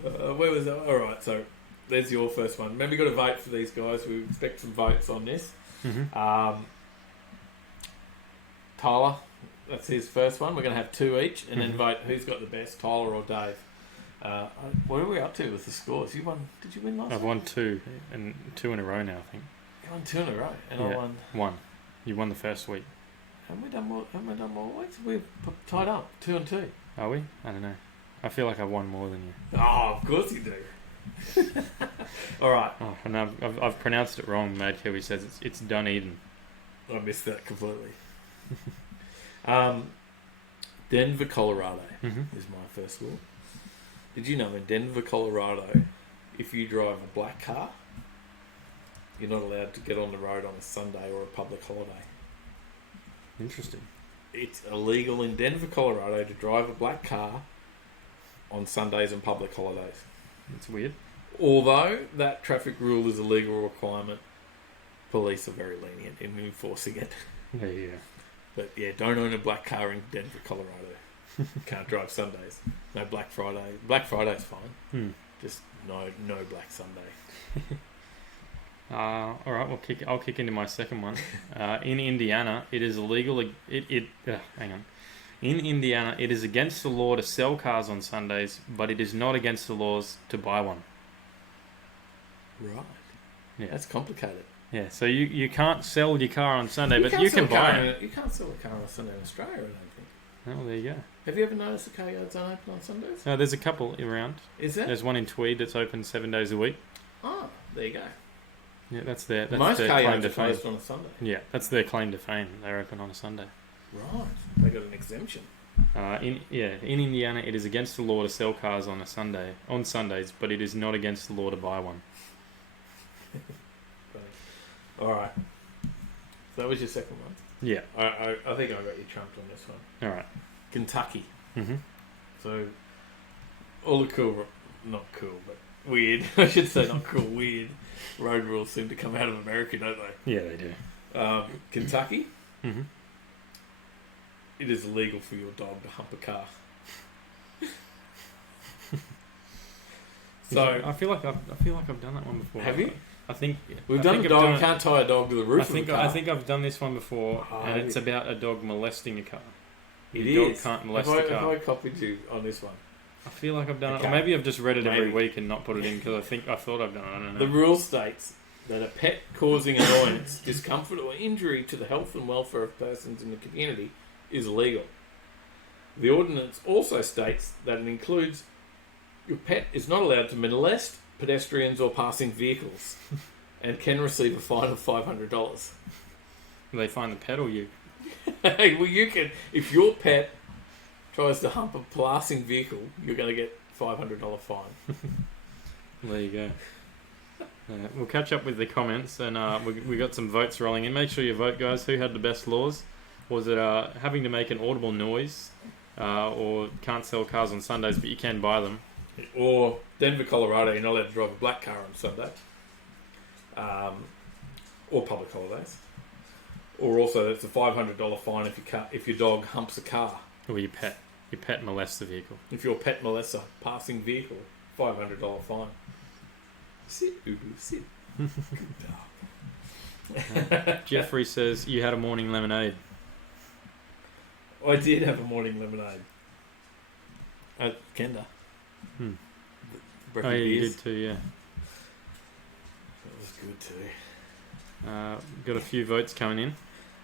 Where was that? Alright, so there's your first one. Remember, you've got to vote for these guys. We expect some votes on this. Mm-hmm. Tyler, that's his first one. We're going to have two each and then vote who's got the best, Tyler or Dave. What are we up to with the scores? You won? Did you win last I've week? won two in a row now, I think. You won 2 in a row, and Yeah. I won. One. You won the first week. Haven't we done more weeks? We're tied up 2 and 2. Are we? I don't know. I feel like I've won more than you. Oh, of course you do. All right. Oh, and I've pronounced it wrong. Mad Kiwi says it's Dunedin. I missed that completely. Denver, Colorado is my first law. Did you know in Denver, Colorado, if you drive a black car, you're not allowed to get on the road on a Sunday or a public holiday? Interesting. It's illegal in Denver, Colorado to drive a black car on Sundays and public holidays. It's weird. Although that traffic rule is a legal requirement, police are very lenient in enforcing it. There you go. But yeah, don't own a black car in Denver, Colorado. Can't drive Sundays. No Black Friday. Black Friday's fine. Just no Black Sunday. All right, I'll kick into my second one. In Indiana, it is illegal. Hang on. In Indiana, it is against the law to sell cars on Sundays, but it is not against the laws to buy one. Right. Yeah. That's complicated. Yeah, so you can't sell your car on Sunday, but you can buy it. You can't sell a car on Sunday in Australia, I don't think. Oh, there you go. Have you ever noticed the car yards aren't open on Sundays? There's a couple around. Is there? There's one in Tweed that's open 7 days a week. Oh, there you go. Yeah, that's their Most their car claim yards to are fame. closed on a Sunday. Yeah, that's their claim to fame. They're open on a Sunday. Right. They got an exemption. In Indiana, it is against the law to sell cars on Sundays, but it is not against the law to buy one. All right. So that was your second one. Yeah. I think I got you trumped on this one. All right. Kentucky. Mm-hmm. So all the cool, not cool, but weird. I should say not cool. Weird road rules seem to come out of America, don't they? Yeah, they do. Kentucky. Mm-hmm. It is illegal for your dog to hump a car. So I feel like I've done that one before. have you? I think We've I done think the I've dog done it- can't tie a dog to the roof of a car. I think I've done this one before, Oh, and it's yeah. about a dog molesting a car. It Your dog is. can't molest have the car. I copied you on this one? I feel like I've done it, Okay. or maybe I've just read it every Maybe. week and not put it in because I thought I've done it. I don't know. The rule states that a pet causing annoyance, discomfort, or injury to the health and welfare of persons in the community is illegal. The ordinance also states that it includes your pet is not allowed to molest pedestrians or passing vehicles and can receive a fine of $500. They find the pet or you. Hey, well, you can, if your pet tries to hump a passing vehicle, you're going to get $500 fine. There you go. We'll catch up with the comments, and we got some votes rolling in. Make sure you vote, guys. Who had the best laws? Was it having to make an audible noise, or can't sell cars on Sundays but you can buy them? Or Denver, Colorado, you're not allowed to drive a black car on Sunday. Or public holidays. Or also, it's a $500 fine if your dog humps a car. Or your pet molests the vehicle. If your pet molests a passing vehicle, $500 fine. Sit, Ubu, sit. Good dog. Jeffrey says you had a morning lemonade. I did have a morning lemonade. At Kenda. Oh Breakfast yeah, you beers. did too. Yeah. That was good too. Got a few votes coming in.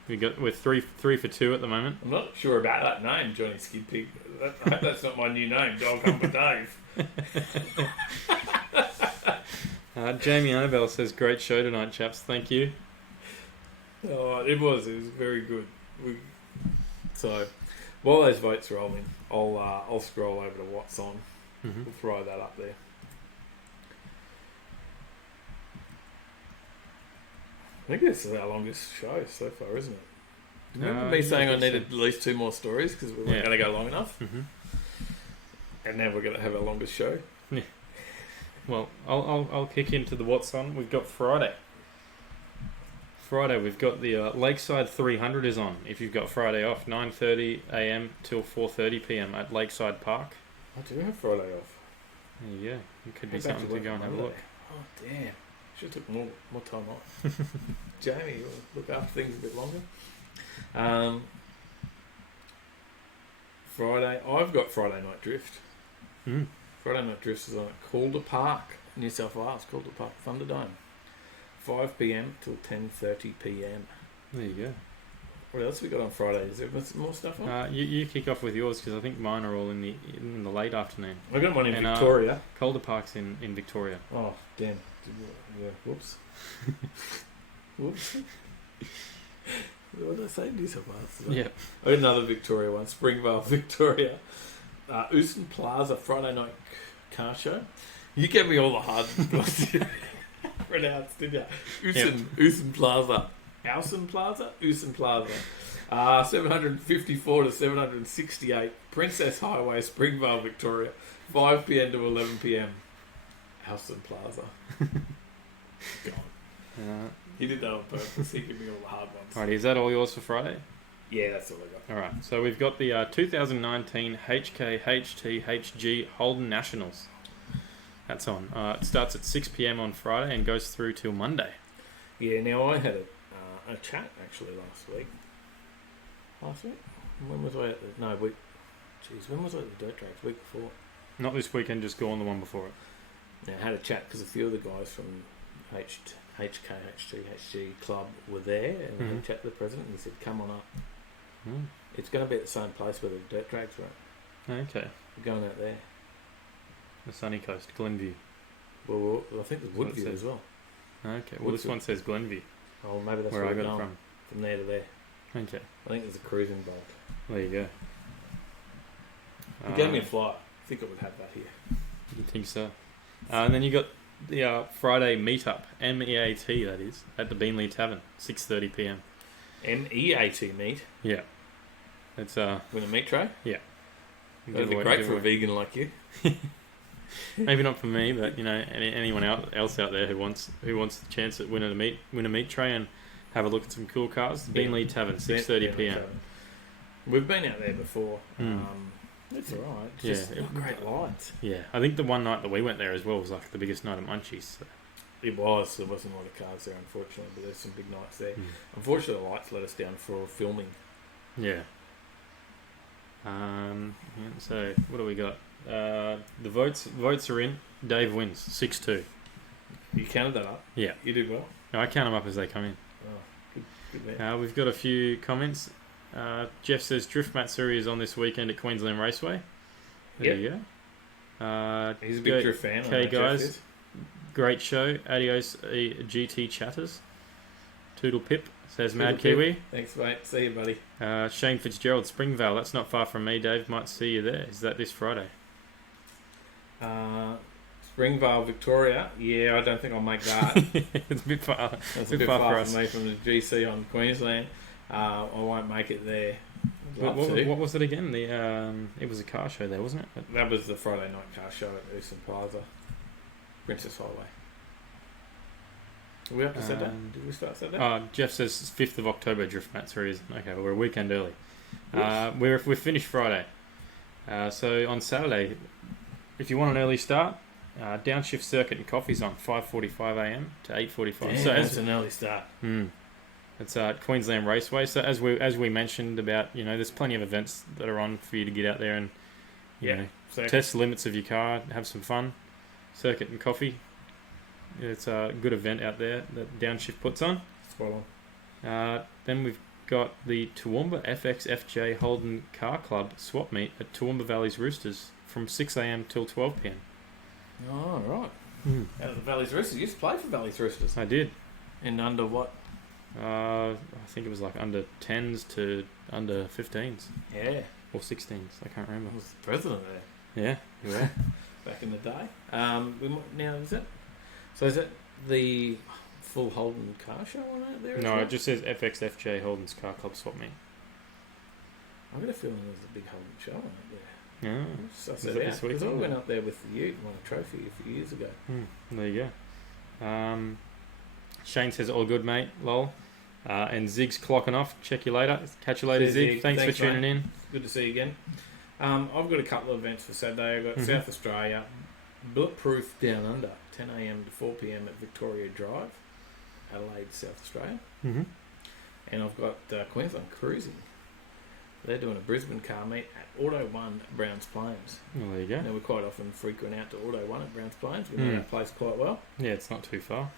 We're three for two at the moment. I'm not sure about that name, Johnny Skid Pig. I hope that's not my new name, Dog Humper Dave. Jamie Annabelle says, great show tonight, chaps. Thank you. Oh, it was very good. While those votes roll in, I'll scroll over to what's on. Mm-hmm. We'll throw that up there. I think this is our longest show so far, isn't it? Remember me saying I needed at least 2 more stories because we weren't going to go long enough? Mm-hmm. And now we're going to have our longest show. Yeah. Well, I'll kick into the what's on. We've got Friday. We've got the Lakeside 300 is on. If you've got Friday off, 9:30 a.m. till 4:30 p.m. at Lakeside Park. I do have Friday off. There you go. It could be Go back something to to go and have a look. Oh, damn. Should have took more time off. Jamie, you'll look after things a bit longer. Friday, I've got Friday Night Drift. Mm. Friday Night Drift is on at Calder Park, New South Wales. Calder Park Thunderdome. 5 p.m. till 10:30 p.m. There you go. What else have we got on Friday? Is there more stuff on? You kick off with yours because I think mine are all in the late afternoon. I've got one in Victoria. Calder Park's in Victoria. Oh, damn. Yeah, whoops. Whoops. What did I say? New South Wales. Yeah. I got another Victoria one. Springvale, Victoria. Euston Plaza Friday night car show. You gave me all the hard pronounced, didn't you? Euston Plaza. Euston Plaza? Euston Plaza. 754 to 768. Princess Highway, Springvale, Victoria. 5 p.m. to 11 p.m. Euston Plaza. God. He did that on purpose. He gave me all the hard ones. Alright, is that all yours for Friday? Yeah, that's all I got. Alright, so we've got the 2019 HKHTHG Holden Nationals. That's on. It starts at 6 p.m. on Friday and goes through till Monday. Yeah, now I had a chat actually last week. When was I at the... No, week... Jeez, when was I at the dirt tracks? Week before. Not this weekend, just go on the one before it. Now, I had a chat because a few of the guys from HKHTHG Club were there and I had a chat to the president and he said, come on up. Mm. It's going to be at the same place where the dirt tracks were. Okay. We're going out there. The sunny coast, Glenview. Well, I think there's Woodview as well. Okay, well this one says Glenview. Oh, maybe that's where I we're got it going. From there to there. Okay. I think there's a cruise involved. There you go. You gave me a flight. I think I would have that here. You think so? And then you got the Friday meetup, MEAT that is, at the Beanley Tavern, 6:30 p.m. MEAT meat? Yeah. It's with a meat tray? Yeah. That'd be great for a vegan like you. Maybe not for me, but you know, anyone else out there who wants the chance at win a meat tray and have a look at some cool cars. Beanley Tavern, 6:30 p.m. We've been out there before. It's alright. It's just not great lights. Yeah, I think the one night that we went there as well was like the biggest night at Munchies. So. It was. There wasn't a lot of cars there, unfortunately, but there's some big nights there. Unfortunately, the lights let us down for filming. Yeah. So what do we got? The votes are in. Dave wins 6-2. You counted that up? Yeah. You did well. No, I count them up as they come in. Oh, good man. We've got a few comments. Jeff says Drift Matsuri is on this weekend at Queensland Raceway. There you go. He's a big Drift fan. Okay, guys. Great show. Adios, GT chatters. Toodle Pip, says Mad Kiwi. Thanks, mate. See you, buddy. Shane Fitzgerald, Springvale. That's not far from me, Dave. Might see you there. Is that this Friday? Springvale, Victoria. Yeah, I don't think I'll make that. It's a bit far. That's a bit far for me from the GC on Queensland. I won't make it there. What was it again? It was a car show there, wasn't it? That was the Friday night car show at Euston Plaza, Princess Highway. Are we up to Saturday? Did we start Saturday? Jeff says 5th of October Drift Matsuri is okay. Well, we're a weekend early. We're finished Friday, so on Saturday, if you want an early start, downshift circuit and coffee's on 5:45 a.m. to 8:45. So that's an early start. It's at Queensland Raceway. So as we mentioned about, you know, there's plenty of events that are on for you to get out there and you know, test the limits of your car, have some fun. Circuit and coffee. It's a good event out there that Downshift puts on. Spot on. Then we've got the Toowoomba FXFJ Holden Car Club swap meet at Toowoomba Valley's Roosters from 6 a.m. till 12 p.m. Oh, right. Out of the Valley's Roosters. You used to play for Valley's Roosters. I did. And under what? I think it was like under 10s to under 15s. Yeah. Or 16s, I can't I remember. was the president there Yeah, you were. back in the day. Now, is it the full Holden car show on out there? No, it just says FXFJ Holden's Car Club Swap Meet. I've got a feeling there's a big Holden show on out there. Yeah. So I Is said, it yeah, this week? because I went up there with the Ute and won a trophy a few years ago. There you go. Shane says, all good, mate. Lol. And Zig's clocking off. Check you later. Catch you later, See Zig. you, Zig. Thanks for Thanks, tuning mate. in. Good to see you again. I've got a couple of events for Saturday. I've got South Australia, Bulletproof Down Under, 10 a.m. to 4 p.m. at Victoria Drive, Adelaide, South Australia. Mm-hmm. And I've got Queensland Cruising. They're doing a Brisbane car meet at Auto 1 Browns Plains. Well, there you go. Now, we quite often frequent out to Auto 1 at Browns Plains. We know that place quite well. Yeah, it's not too far.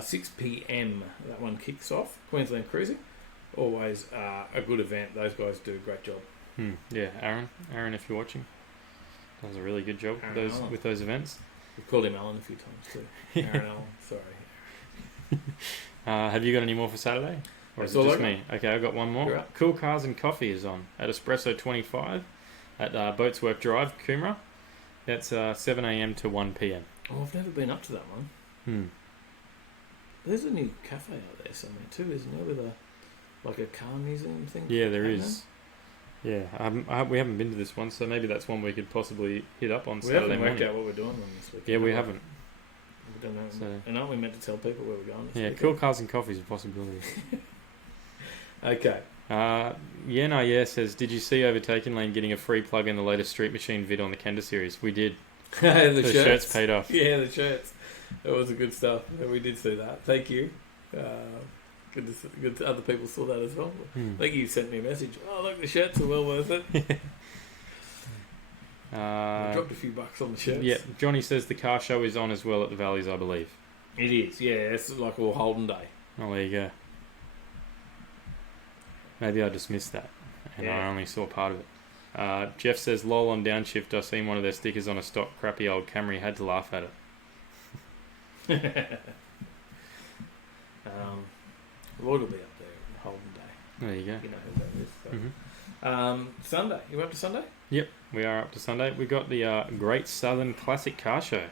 6 p.m. that one kicks off. Queensland Cruising. Always a good event. Those guys do a great job. Yeah, Aaron, if you're watching, does a really good job with those events. We've called him Alan a few times too. Aaron Allen, sorry. Have you got any more for Saturday? Or is it just me? Okay, I've got one more. You're up. Cool Cars and Coffee is on at Espresso 25 at Boatsworth Drive, Coomera. That's 7 a.m. to 1 p.m. Oh, I've never been up to that one. There's a new cafe out there somewhere too, isn't there? With a car museum thing. Yeah, there is. Yeah, we haven't been to this one, so maybe that's one we could possibly hit up on Saturday morning. We haven't worked out what we're doing on this week. Yeah, we haven't. We don't know. So, and aren't we meant to tell people where we're going? Yeah, Cool Cars and Coffee is a possibility. Okay. Yeah says, did you see Overtaking Lane getting a free plug in the latest Street Machine vid on the Kenda series? We did. the shirts paid off. Yeah, the shirts. That was a good stuff. We did see that. Thank you. Good to other people saw that as well. I think you sent me a message. Oh, look, the shirts are well worth it. I dropped a few bucks on the shirts. Yeah, Johnny says the car show is on as well at the Valleys, I believe. It is. Yeah, it's like all Holden Day. Oh, there you go. Maybe I just missed that, and I only saw part of it. Jeff says, lol on downshift, I seen one of their stickers on a stock crappy old Camry, had to laugh at it. Lloyd will be up there on Holden Day. There you go. You know who that is. So. Sunday. You up to Sunday? Yep, we are up to Sunday. We got the Great Southern Classic Car Show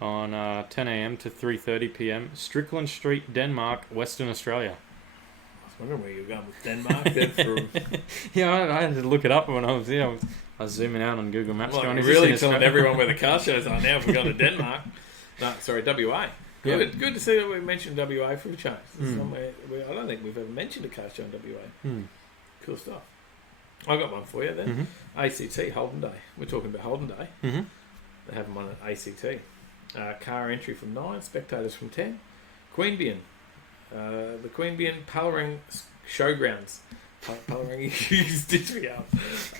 on 10 a.m. to 3:30 p.m. Strickland Street, Denmark, Western Australia. I was wondering where you were going with Denmark. Yeah, I had to look it up when I was zooming out on Google Maps. Well, going, really telling everyone where the car shows are now if we go to Denmark. No, sorry, WA. Good to see that we mentioned WA for a change. I don't think we've ever mentioned a car show in WA. Cool stuff. I got one for you then. ACT Holden Day. We're talking about Holden Day. They have one at ACT. Car entry from 9, spectators from 10. Queanbeyan. The Queanbeyan Palerang Showgrounds. Palerang, you stitched me up.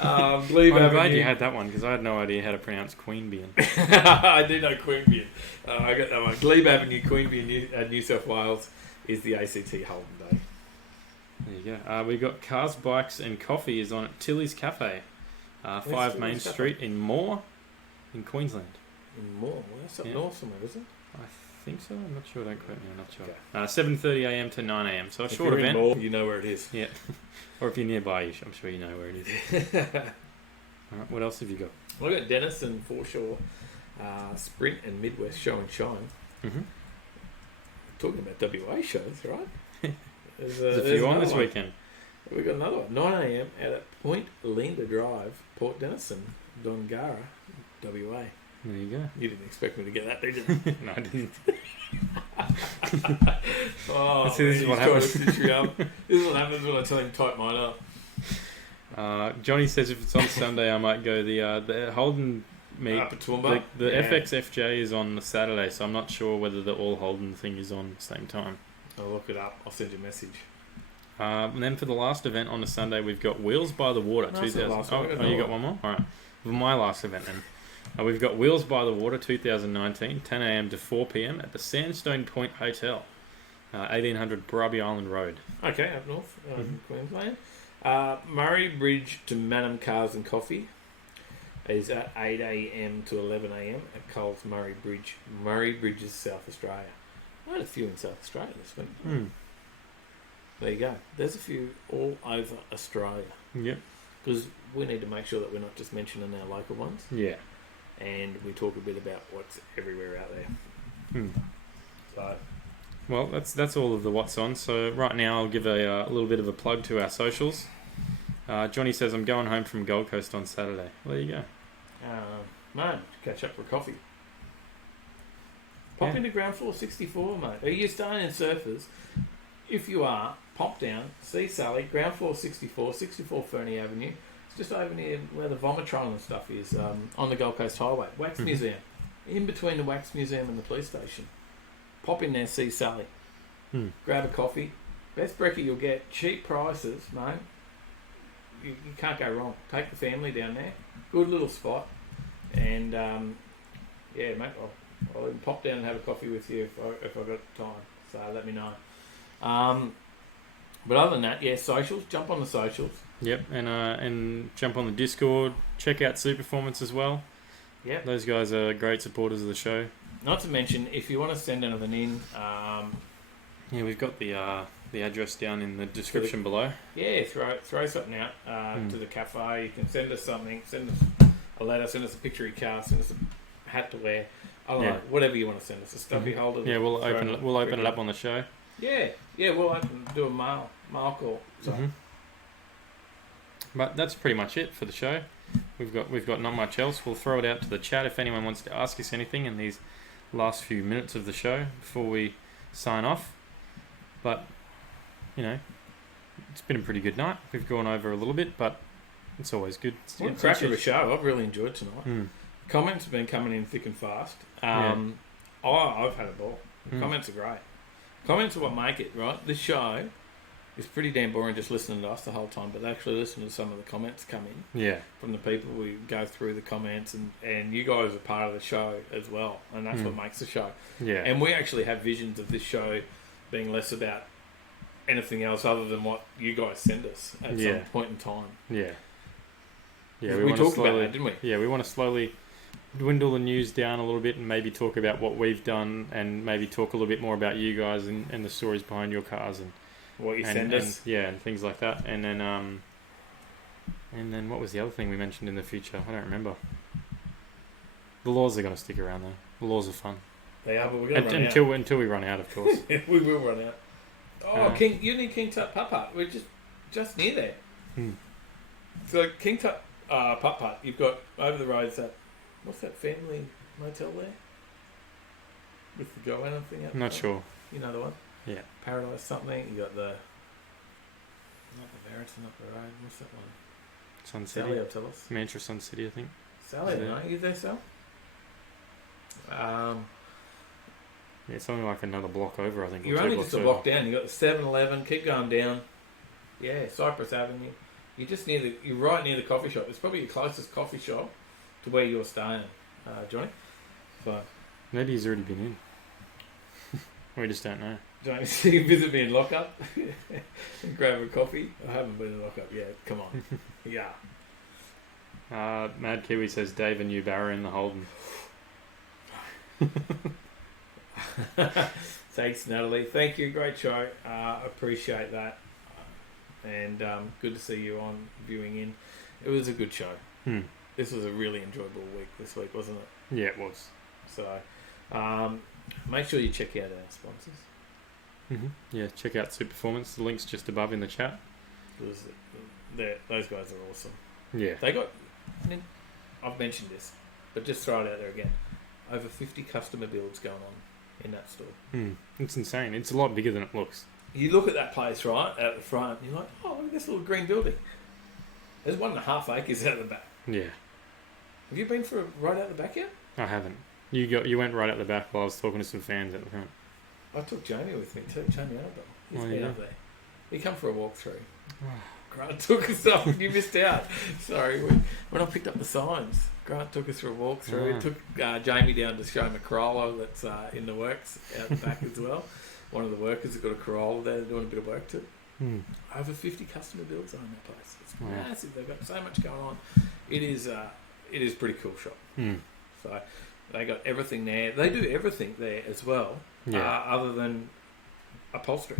I'm glad you had that one because I had no idea how to pronounce Queanbeyan. I do know Queanbeyan. I got that one. Glebe Avenue, Queanbeyan, New South Wales is the ACT Holden Day. There you go. We got Cars, Bikes and Coffee is on at Tilly's Cafe, 5 Main Street in Moore, in Queensland. In Moore? Well, that's up north somewhere, isn't it? I think so. I'm not sure. Don't quote me. I'm not sure. Okay. 7:30 a.m. to 9 a.m. So a if short you're event. In Moore, you know where it is. Yeah. Or if you're nearby, I'm sure you know where it is. All right, what else have you got? Well, I got Dennis and Foreshore Sprint and Midwest Show and Shine. Talking about WA shows, right? There's a few on this one. weekend. We've got another one. 9 a.m. at Point Linda Drive, Port Denison, Dongara, WA. There you go. You didn't expect me to get that, did you? No, I didn't. Oh, this is what happens. This is what happens when I tell him to type mine up. Johnny says if it's on Sunday, I might go. The Holden meet. The FXFJ is on the Saturday, so I'm not sure whether the All Holden thing is on the same time. I'll look it up. I'll send you a message. And then for the last event on the Sunday, we've got Wheels by the Water. No, 2000. You got one more? All right. For my last event then. We've got Wheels by the Water 2019, 10 a.m. to 4 p.m. at the Sandstone Point Hotel, 1800 Brubby Island Road. Okay, up north, Queensland. Murray Bridge to Manham Cars and Coffee is at 8 a.m. to 11 a.m. at Coles Murray Bridge, Murray Bridges, South Australia. I had a few in South Australia this week. There you go. There's a few all over Australia. Yep. because we need to make sure that we're not just mentioning our local ones. Yeah. And we talk a bit about what's everywhere out there. So, well, that's all of the what's on. So right now I'll give a little bit of a plug to our socials. Johnny says I'm going home from Gold Coast on Saturday. Well, there you go. mate, catch up for coffee. Pop into ground floor 64, mate. Are you staying in Surfers? If you are, pop down, see Sally, ground floor 64, 64 Ferny Avenue. It's just over near where the Vomitron and stuff is, on the Gold Coast Highway. Wax Museum. In between the Wax Museum and the police station. Pop in there, see Sally. Grab a coffee. Best brekkie you'll get. Cheap prices, mate. You can't go wrong. Take the family down there. Good little spot. And, yeah, mate, I'll even pop down and have a coffee with you if I've got time. So let me know. But other than that, yeah, socials. Jump on the socials. Yep, and jump on the Discord. Check out Superformance as well. Yep. Those guys are great supporters of the show. Not to mention, if you want to send anything in... yeah, we've got the address down in the description below. Yeah, throw something out to the cafe. You can send us something. Send us a letter. Send us a picture of your car. Send us a hat to wear. I don't know, whatever you want to send us. A stuffy holder. Yeah, we'll open it up on the show. Yeah, we'll do a mail call. So. But that's pretty much it for the show. We've got not much else. We'll throw it out to the chat if anyone wants to ask us anything in these last few minutes of the show before we sign off. But it's been a pretty good night. We've gone over a little bit, but it's always good. What a cracker of a show! I've really enjoyed tonight. Comments have been coming in thick and fast. I've had a ball. Comments are great. Comments are what make it, right? This show is pretty damn boring just listening to us the whole time, but actually listening to some of the comments come in. Yeah. From the people. We go through the comments, and you guys are part of the show as well, and that's what makes the show. Yeah. And we actually have visions of this show being less about anything else other than what you guys send us at some point in time. Yeah. Yeah, we talked about that, didn't we? Yeah, we want to slowly dwindle the news down a little bit and maybe talk about what we've done and maybe talk a little bit more about you guys and the stories behind your cars and what you send us. And things like that. And then what was the other thing we mentioned in the future? I don't remember. The laws are going to stick around though. The laws are fun. They are, but we're going to run out. Until we run out, of course. We will run out. Oh, King! You need King Tut Putt Putt. We're just near there. So King Tut Putt Putt. You've got over the roads that. What's that family motel there? With the Joanna thing out. Not sure. You know the one. Yeah. Paradise something. You got the. Not the Veriton up the road. What's that one? Sun City. Sally will tell us. Mantra Sun City, I think. Sally, no, you there, Sal? Yeah, something like another block over, I think. You're only just a block down. You got the 7-Eleven. Keep going down. Yeah, Cypress Avenue. You're right near the coffee shop. It's probably your closest coffee shop to where you're staying, Johnny. So maybe he's already been in. We just don't know. Johnny, so you visit me in lockup and grab a coffee. I haven't been in lockup yet. Come on. Yeah. Mad Kiwi says Dave and you Barra in the Holden. Thanks, Natalie. Thank you. Great show. Appreciate that. And good to see you on viewing in. It was a good show. This was a really enjoyable week this week, wasn't it? Yeah, it was. So make sure you check out our sponsors. Yeah, check out Superformance. The link's just above in the chat. Those guys are awesome. Yeah. They got... I've mentioned this, but just throw it out there again. Over 50 customer builds going on in that store. It's insane. It's a lot bigger than it looks. You look at that place, right, out the front, and you're like, oh, look at this little green building. There's 1.5 acres out the back. Yeah. Have you been for a ride out the back yet? I haven't. You went right out the back while I was talking to some fans at the front. I took Jamie with me too, Jamie Annabelle. He's been up there. He come for a walk through. Grant took us up. You missed out. Sorry. When I picked up the signs, Grant took us for a walk through. He took Jamie down to show him a Corolla that's in the works out the back as well. One of the workers has got a Corolla there doing a bit of work too. Over 50 customer builds on that place. It's massive. They've got so much going on. It is a pretty cool shop. So they got everything there. They do everything there as well, other than upholstery.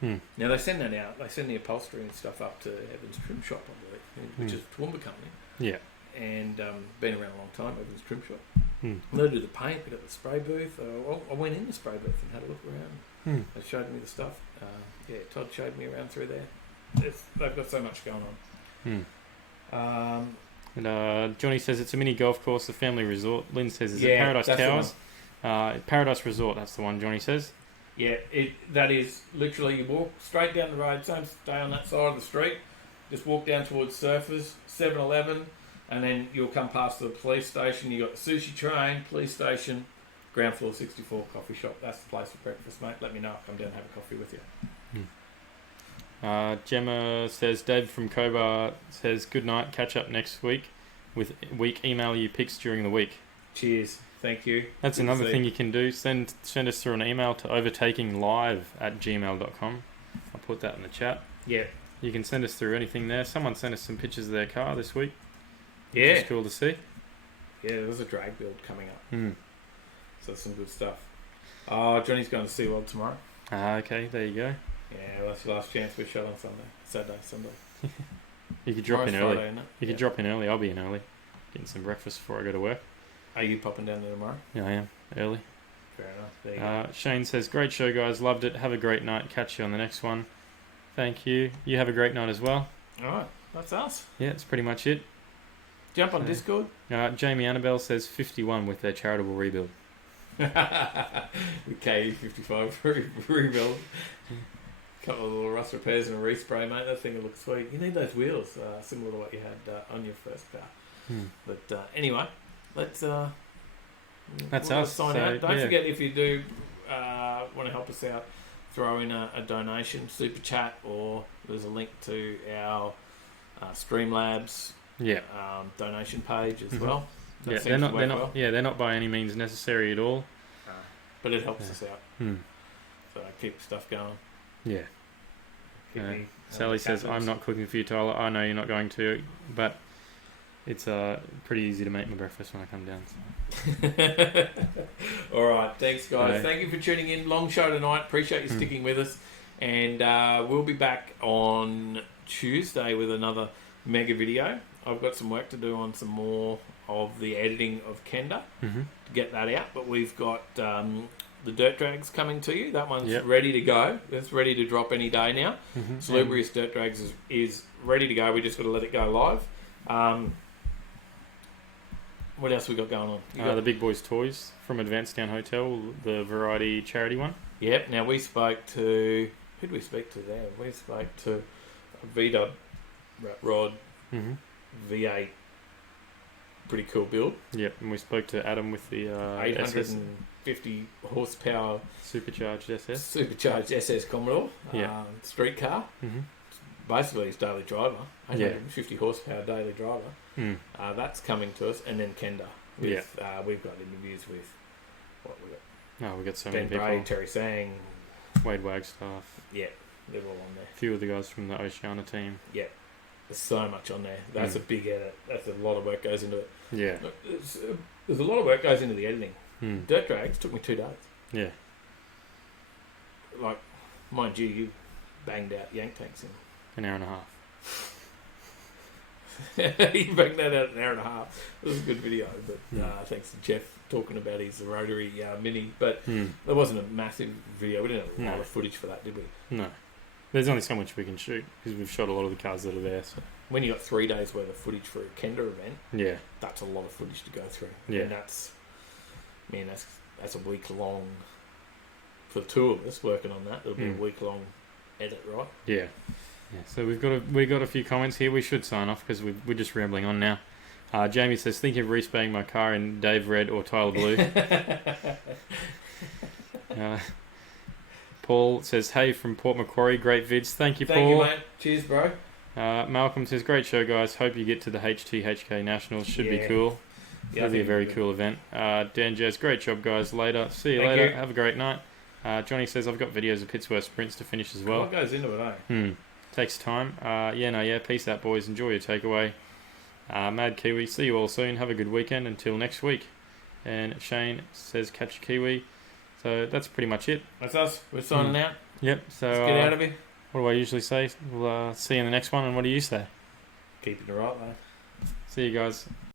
Now they send that out. They send the upholstery and stuff up to Evans Trim Shop, I believe, which is a Toowoomba company. Yeah. And been around a long time, Evans Trim Shop. Mm. They do the paint, we got the spray booth. I went in the spray booth and had a look around. They showed me the stuff. Todd showed me around through there. They've got so much going on. And Johnny says it's a mini golf course, the family resort. Lynn says is it Yeah, Paradise that's the Towers? Paradise Resort, that's the one Johnny says. Yeah, that is literally you walk straight down the road, same stay on that side of the street, just walk down towards Surfers, 7-Eleven, and then you'll come past the police station. You got the sushi train, police station, ground floor 64 coffee shop. That's the place for breakfast, mate. Let me know. I'll come down and have a coffee with you. Gemma says Dave from Cobar says good night. Catch up next week with email you pics during the week. Cheers. Thank you. That's another thing you can do. Send us through an email to overtakinglive@gmail.com. I'll put that in the chat. Yeah. You can send us through anything there. Someone sent us some pictures of their car this week. Yeah. It's cool to see. Yeah, there was a drag build coming up. So that's some good stuff. Johnny's going to SeaWorld tomorrow. Okay, there you go. Yeah, that's the last chance we shot on Saturday, Sunday. You could drop in early. Friday, isn't it? You could drop in early. I'll be in early. Getting some breakfast before I go to work. Are you popping down there tomorrow? Yeah, I am. Early. Fair enough. There you go. Shane says, great show, guys. Loved it. Have a great night. Catch you on the next one. Thank you. You have a great night as well. Alright, that's us. Yeah, that's pretty much it. Jump on Discord. Jamie Annabelle says 51 with their charitable rebuild. The KE55 rebuild. Couple of little rust repairs and a respray, mate. That thing will look sweet. You need those wheels, similar to what you had on your first car. But anyway, let's that's us. sign So, out. Don't forget, if you do want to help us out, throw in a donation, super chat, or there's a link to our Streamlabs donation page as well. Yeah, they're not by any means necessary at all. But it helps us out. So keep stuff going. Yeah. Sally says, I'm not cooking for you, Tyler. I know you're not going to, but it's pretty easy to make my breakfast when I come down. So. Alright, thanks guys. Thank you for tuning in. Long show tonight. Appreciate you sticking with us. And we'll be back on Tuesday with another mega video. I've got some work to do on some more of the editing of Kenda to get that out. But we've got the Dirt Drags coming to you. That one's ready to go. It's ready to drop any day now. Salubrious Dirt Drags is ready to go. We just got to let it go live. What else we got going on? The Big Boys Toys from Advanced Down Hotel, the variety charity one. Yep. Now we spoke to... Who did we speak to there? We spoke to Vita Rod V8. Pretty cool build. Yep. And we spoke to Adam with the 850 horsepower supercharged SS Commodore street car. Basically his daily driver. 850 horsepower daily driver. That's coming to us. And then Kenda. We've got interviews with we got so Ben many people. Bray, Terry Sang, Wade Wagstaff. Yeah, they're all on there. A few of the guys from the Oceana team. Yeah, there's so much on there. That's a big edit. That's a lot of work goes into it. Yeah. There's a lot of work goes into the editing. Dirt Drags took me 2 days. Yeah. Like, mind you banged out Yank Tanks in an hour and a half. He banged that out in an hour and a half. It was a good video, but thanks to Jeff talking about his rotary mini. But there wasn't a massive video. We didn't have a lot of footage for that, did we? No. There's only so much we can shoot because we've shot a lot of the cars that are there. So. When you got 3 days worth of footage for a Kenda event, that's a lot of footage to go through. Yeah, and that's a week long for the 2 of us working on that. It'll be a week long edit, right? Yeah. Yeah. So we've got a few comments here. We should sign off because we're just rambling on now. Jamie says, thinking of respaying my car in Dave Red or Tyler Blue. Paul says, hey, from Port Macquarie, great vids. Thank you, Paul. Thank you, mate. Cheers, bro. Malcolm says, great show, guys. Hope you get to the HTHK Nationals. Should be cool. Yeah, it'll be a very cool event. Dan Jazz, great job, guys. Later. See you later. Have a great night. Johnny says, I've got videos of Pittsworth sprints to finish as well. What goes into it, eh? Takes time. Peace out, boys. Enjoy your takeaway. Mad Kiwi, see you all soon. Have a good weekend until next week. And Shane says, catch a Kiwi. So that's pretty much it. That's us. We're signing out. Yep. So Let's get out of here. what do I usually say? We'll see you in the next one. And what do you say? Keeping it right, though. See you guys.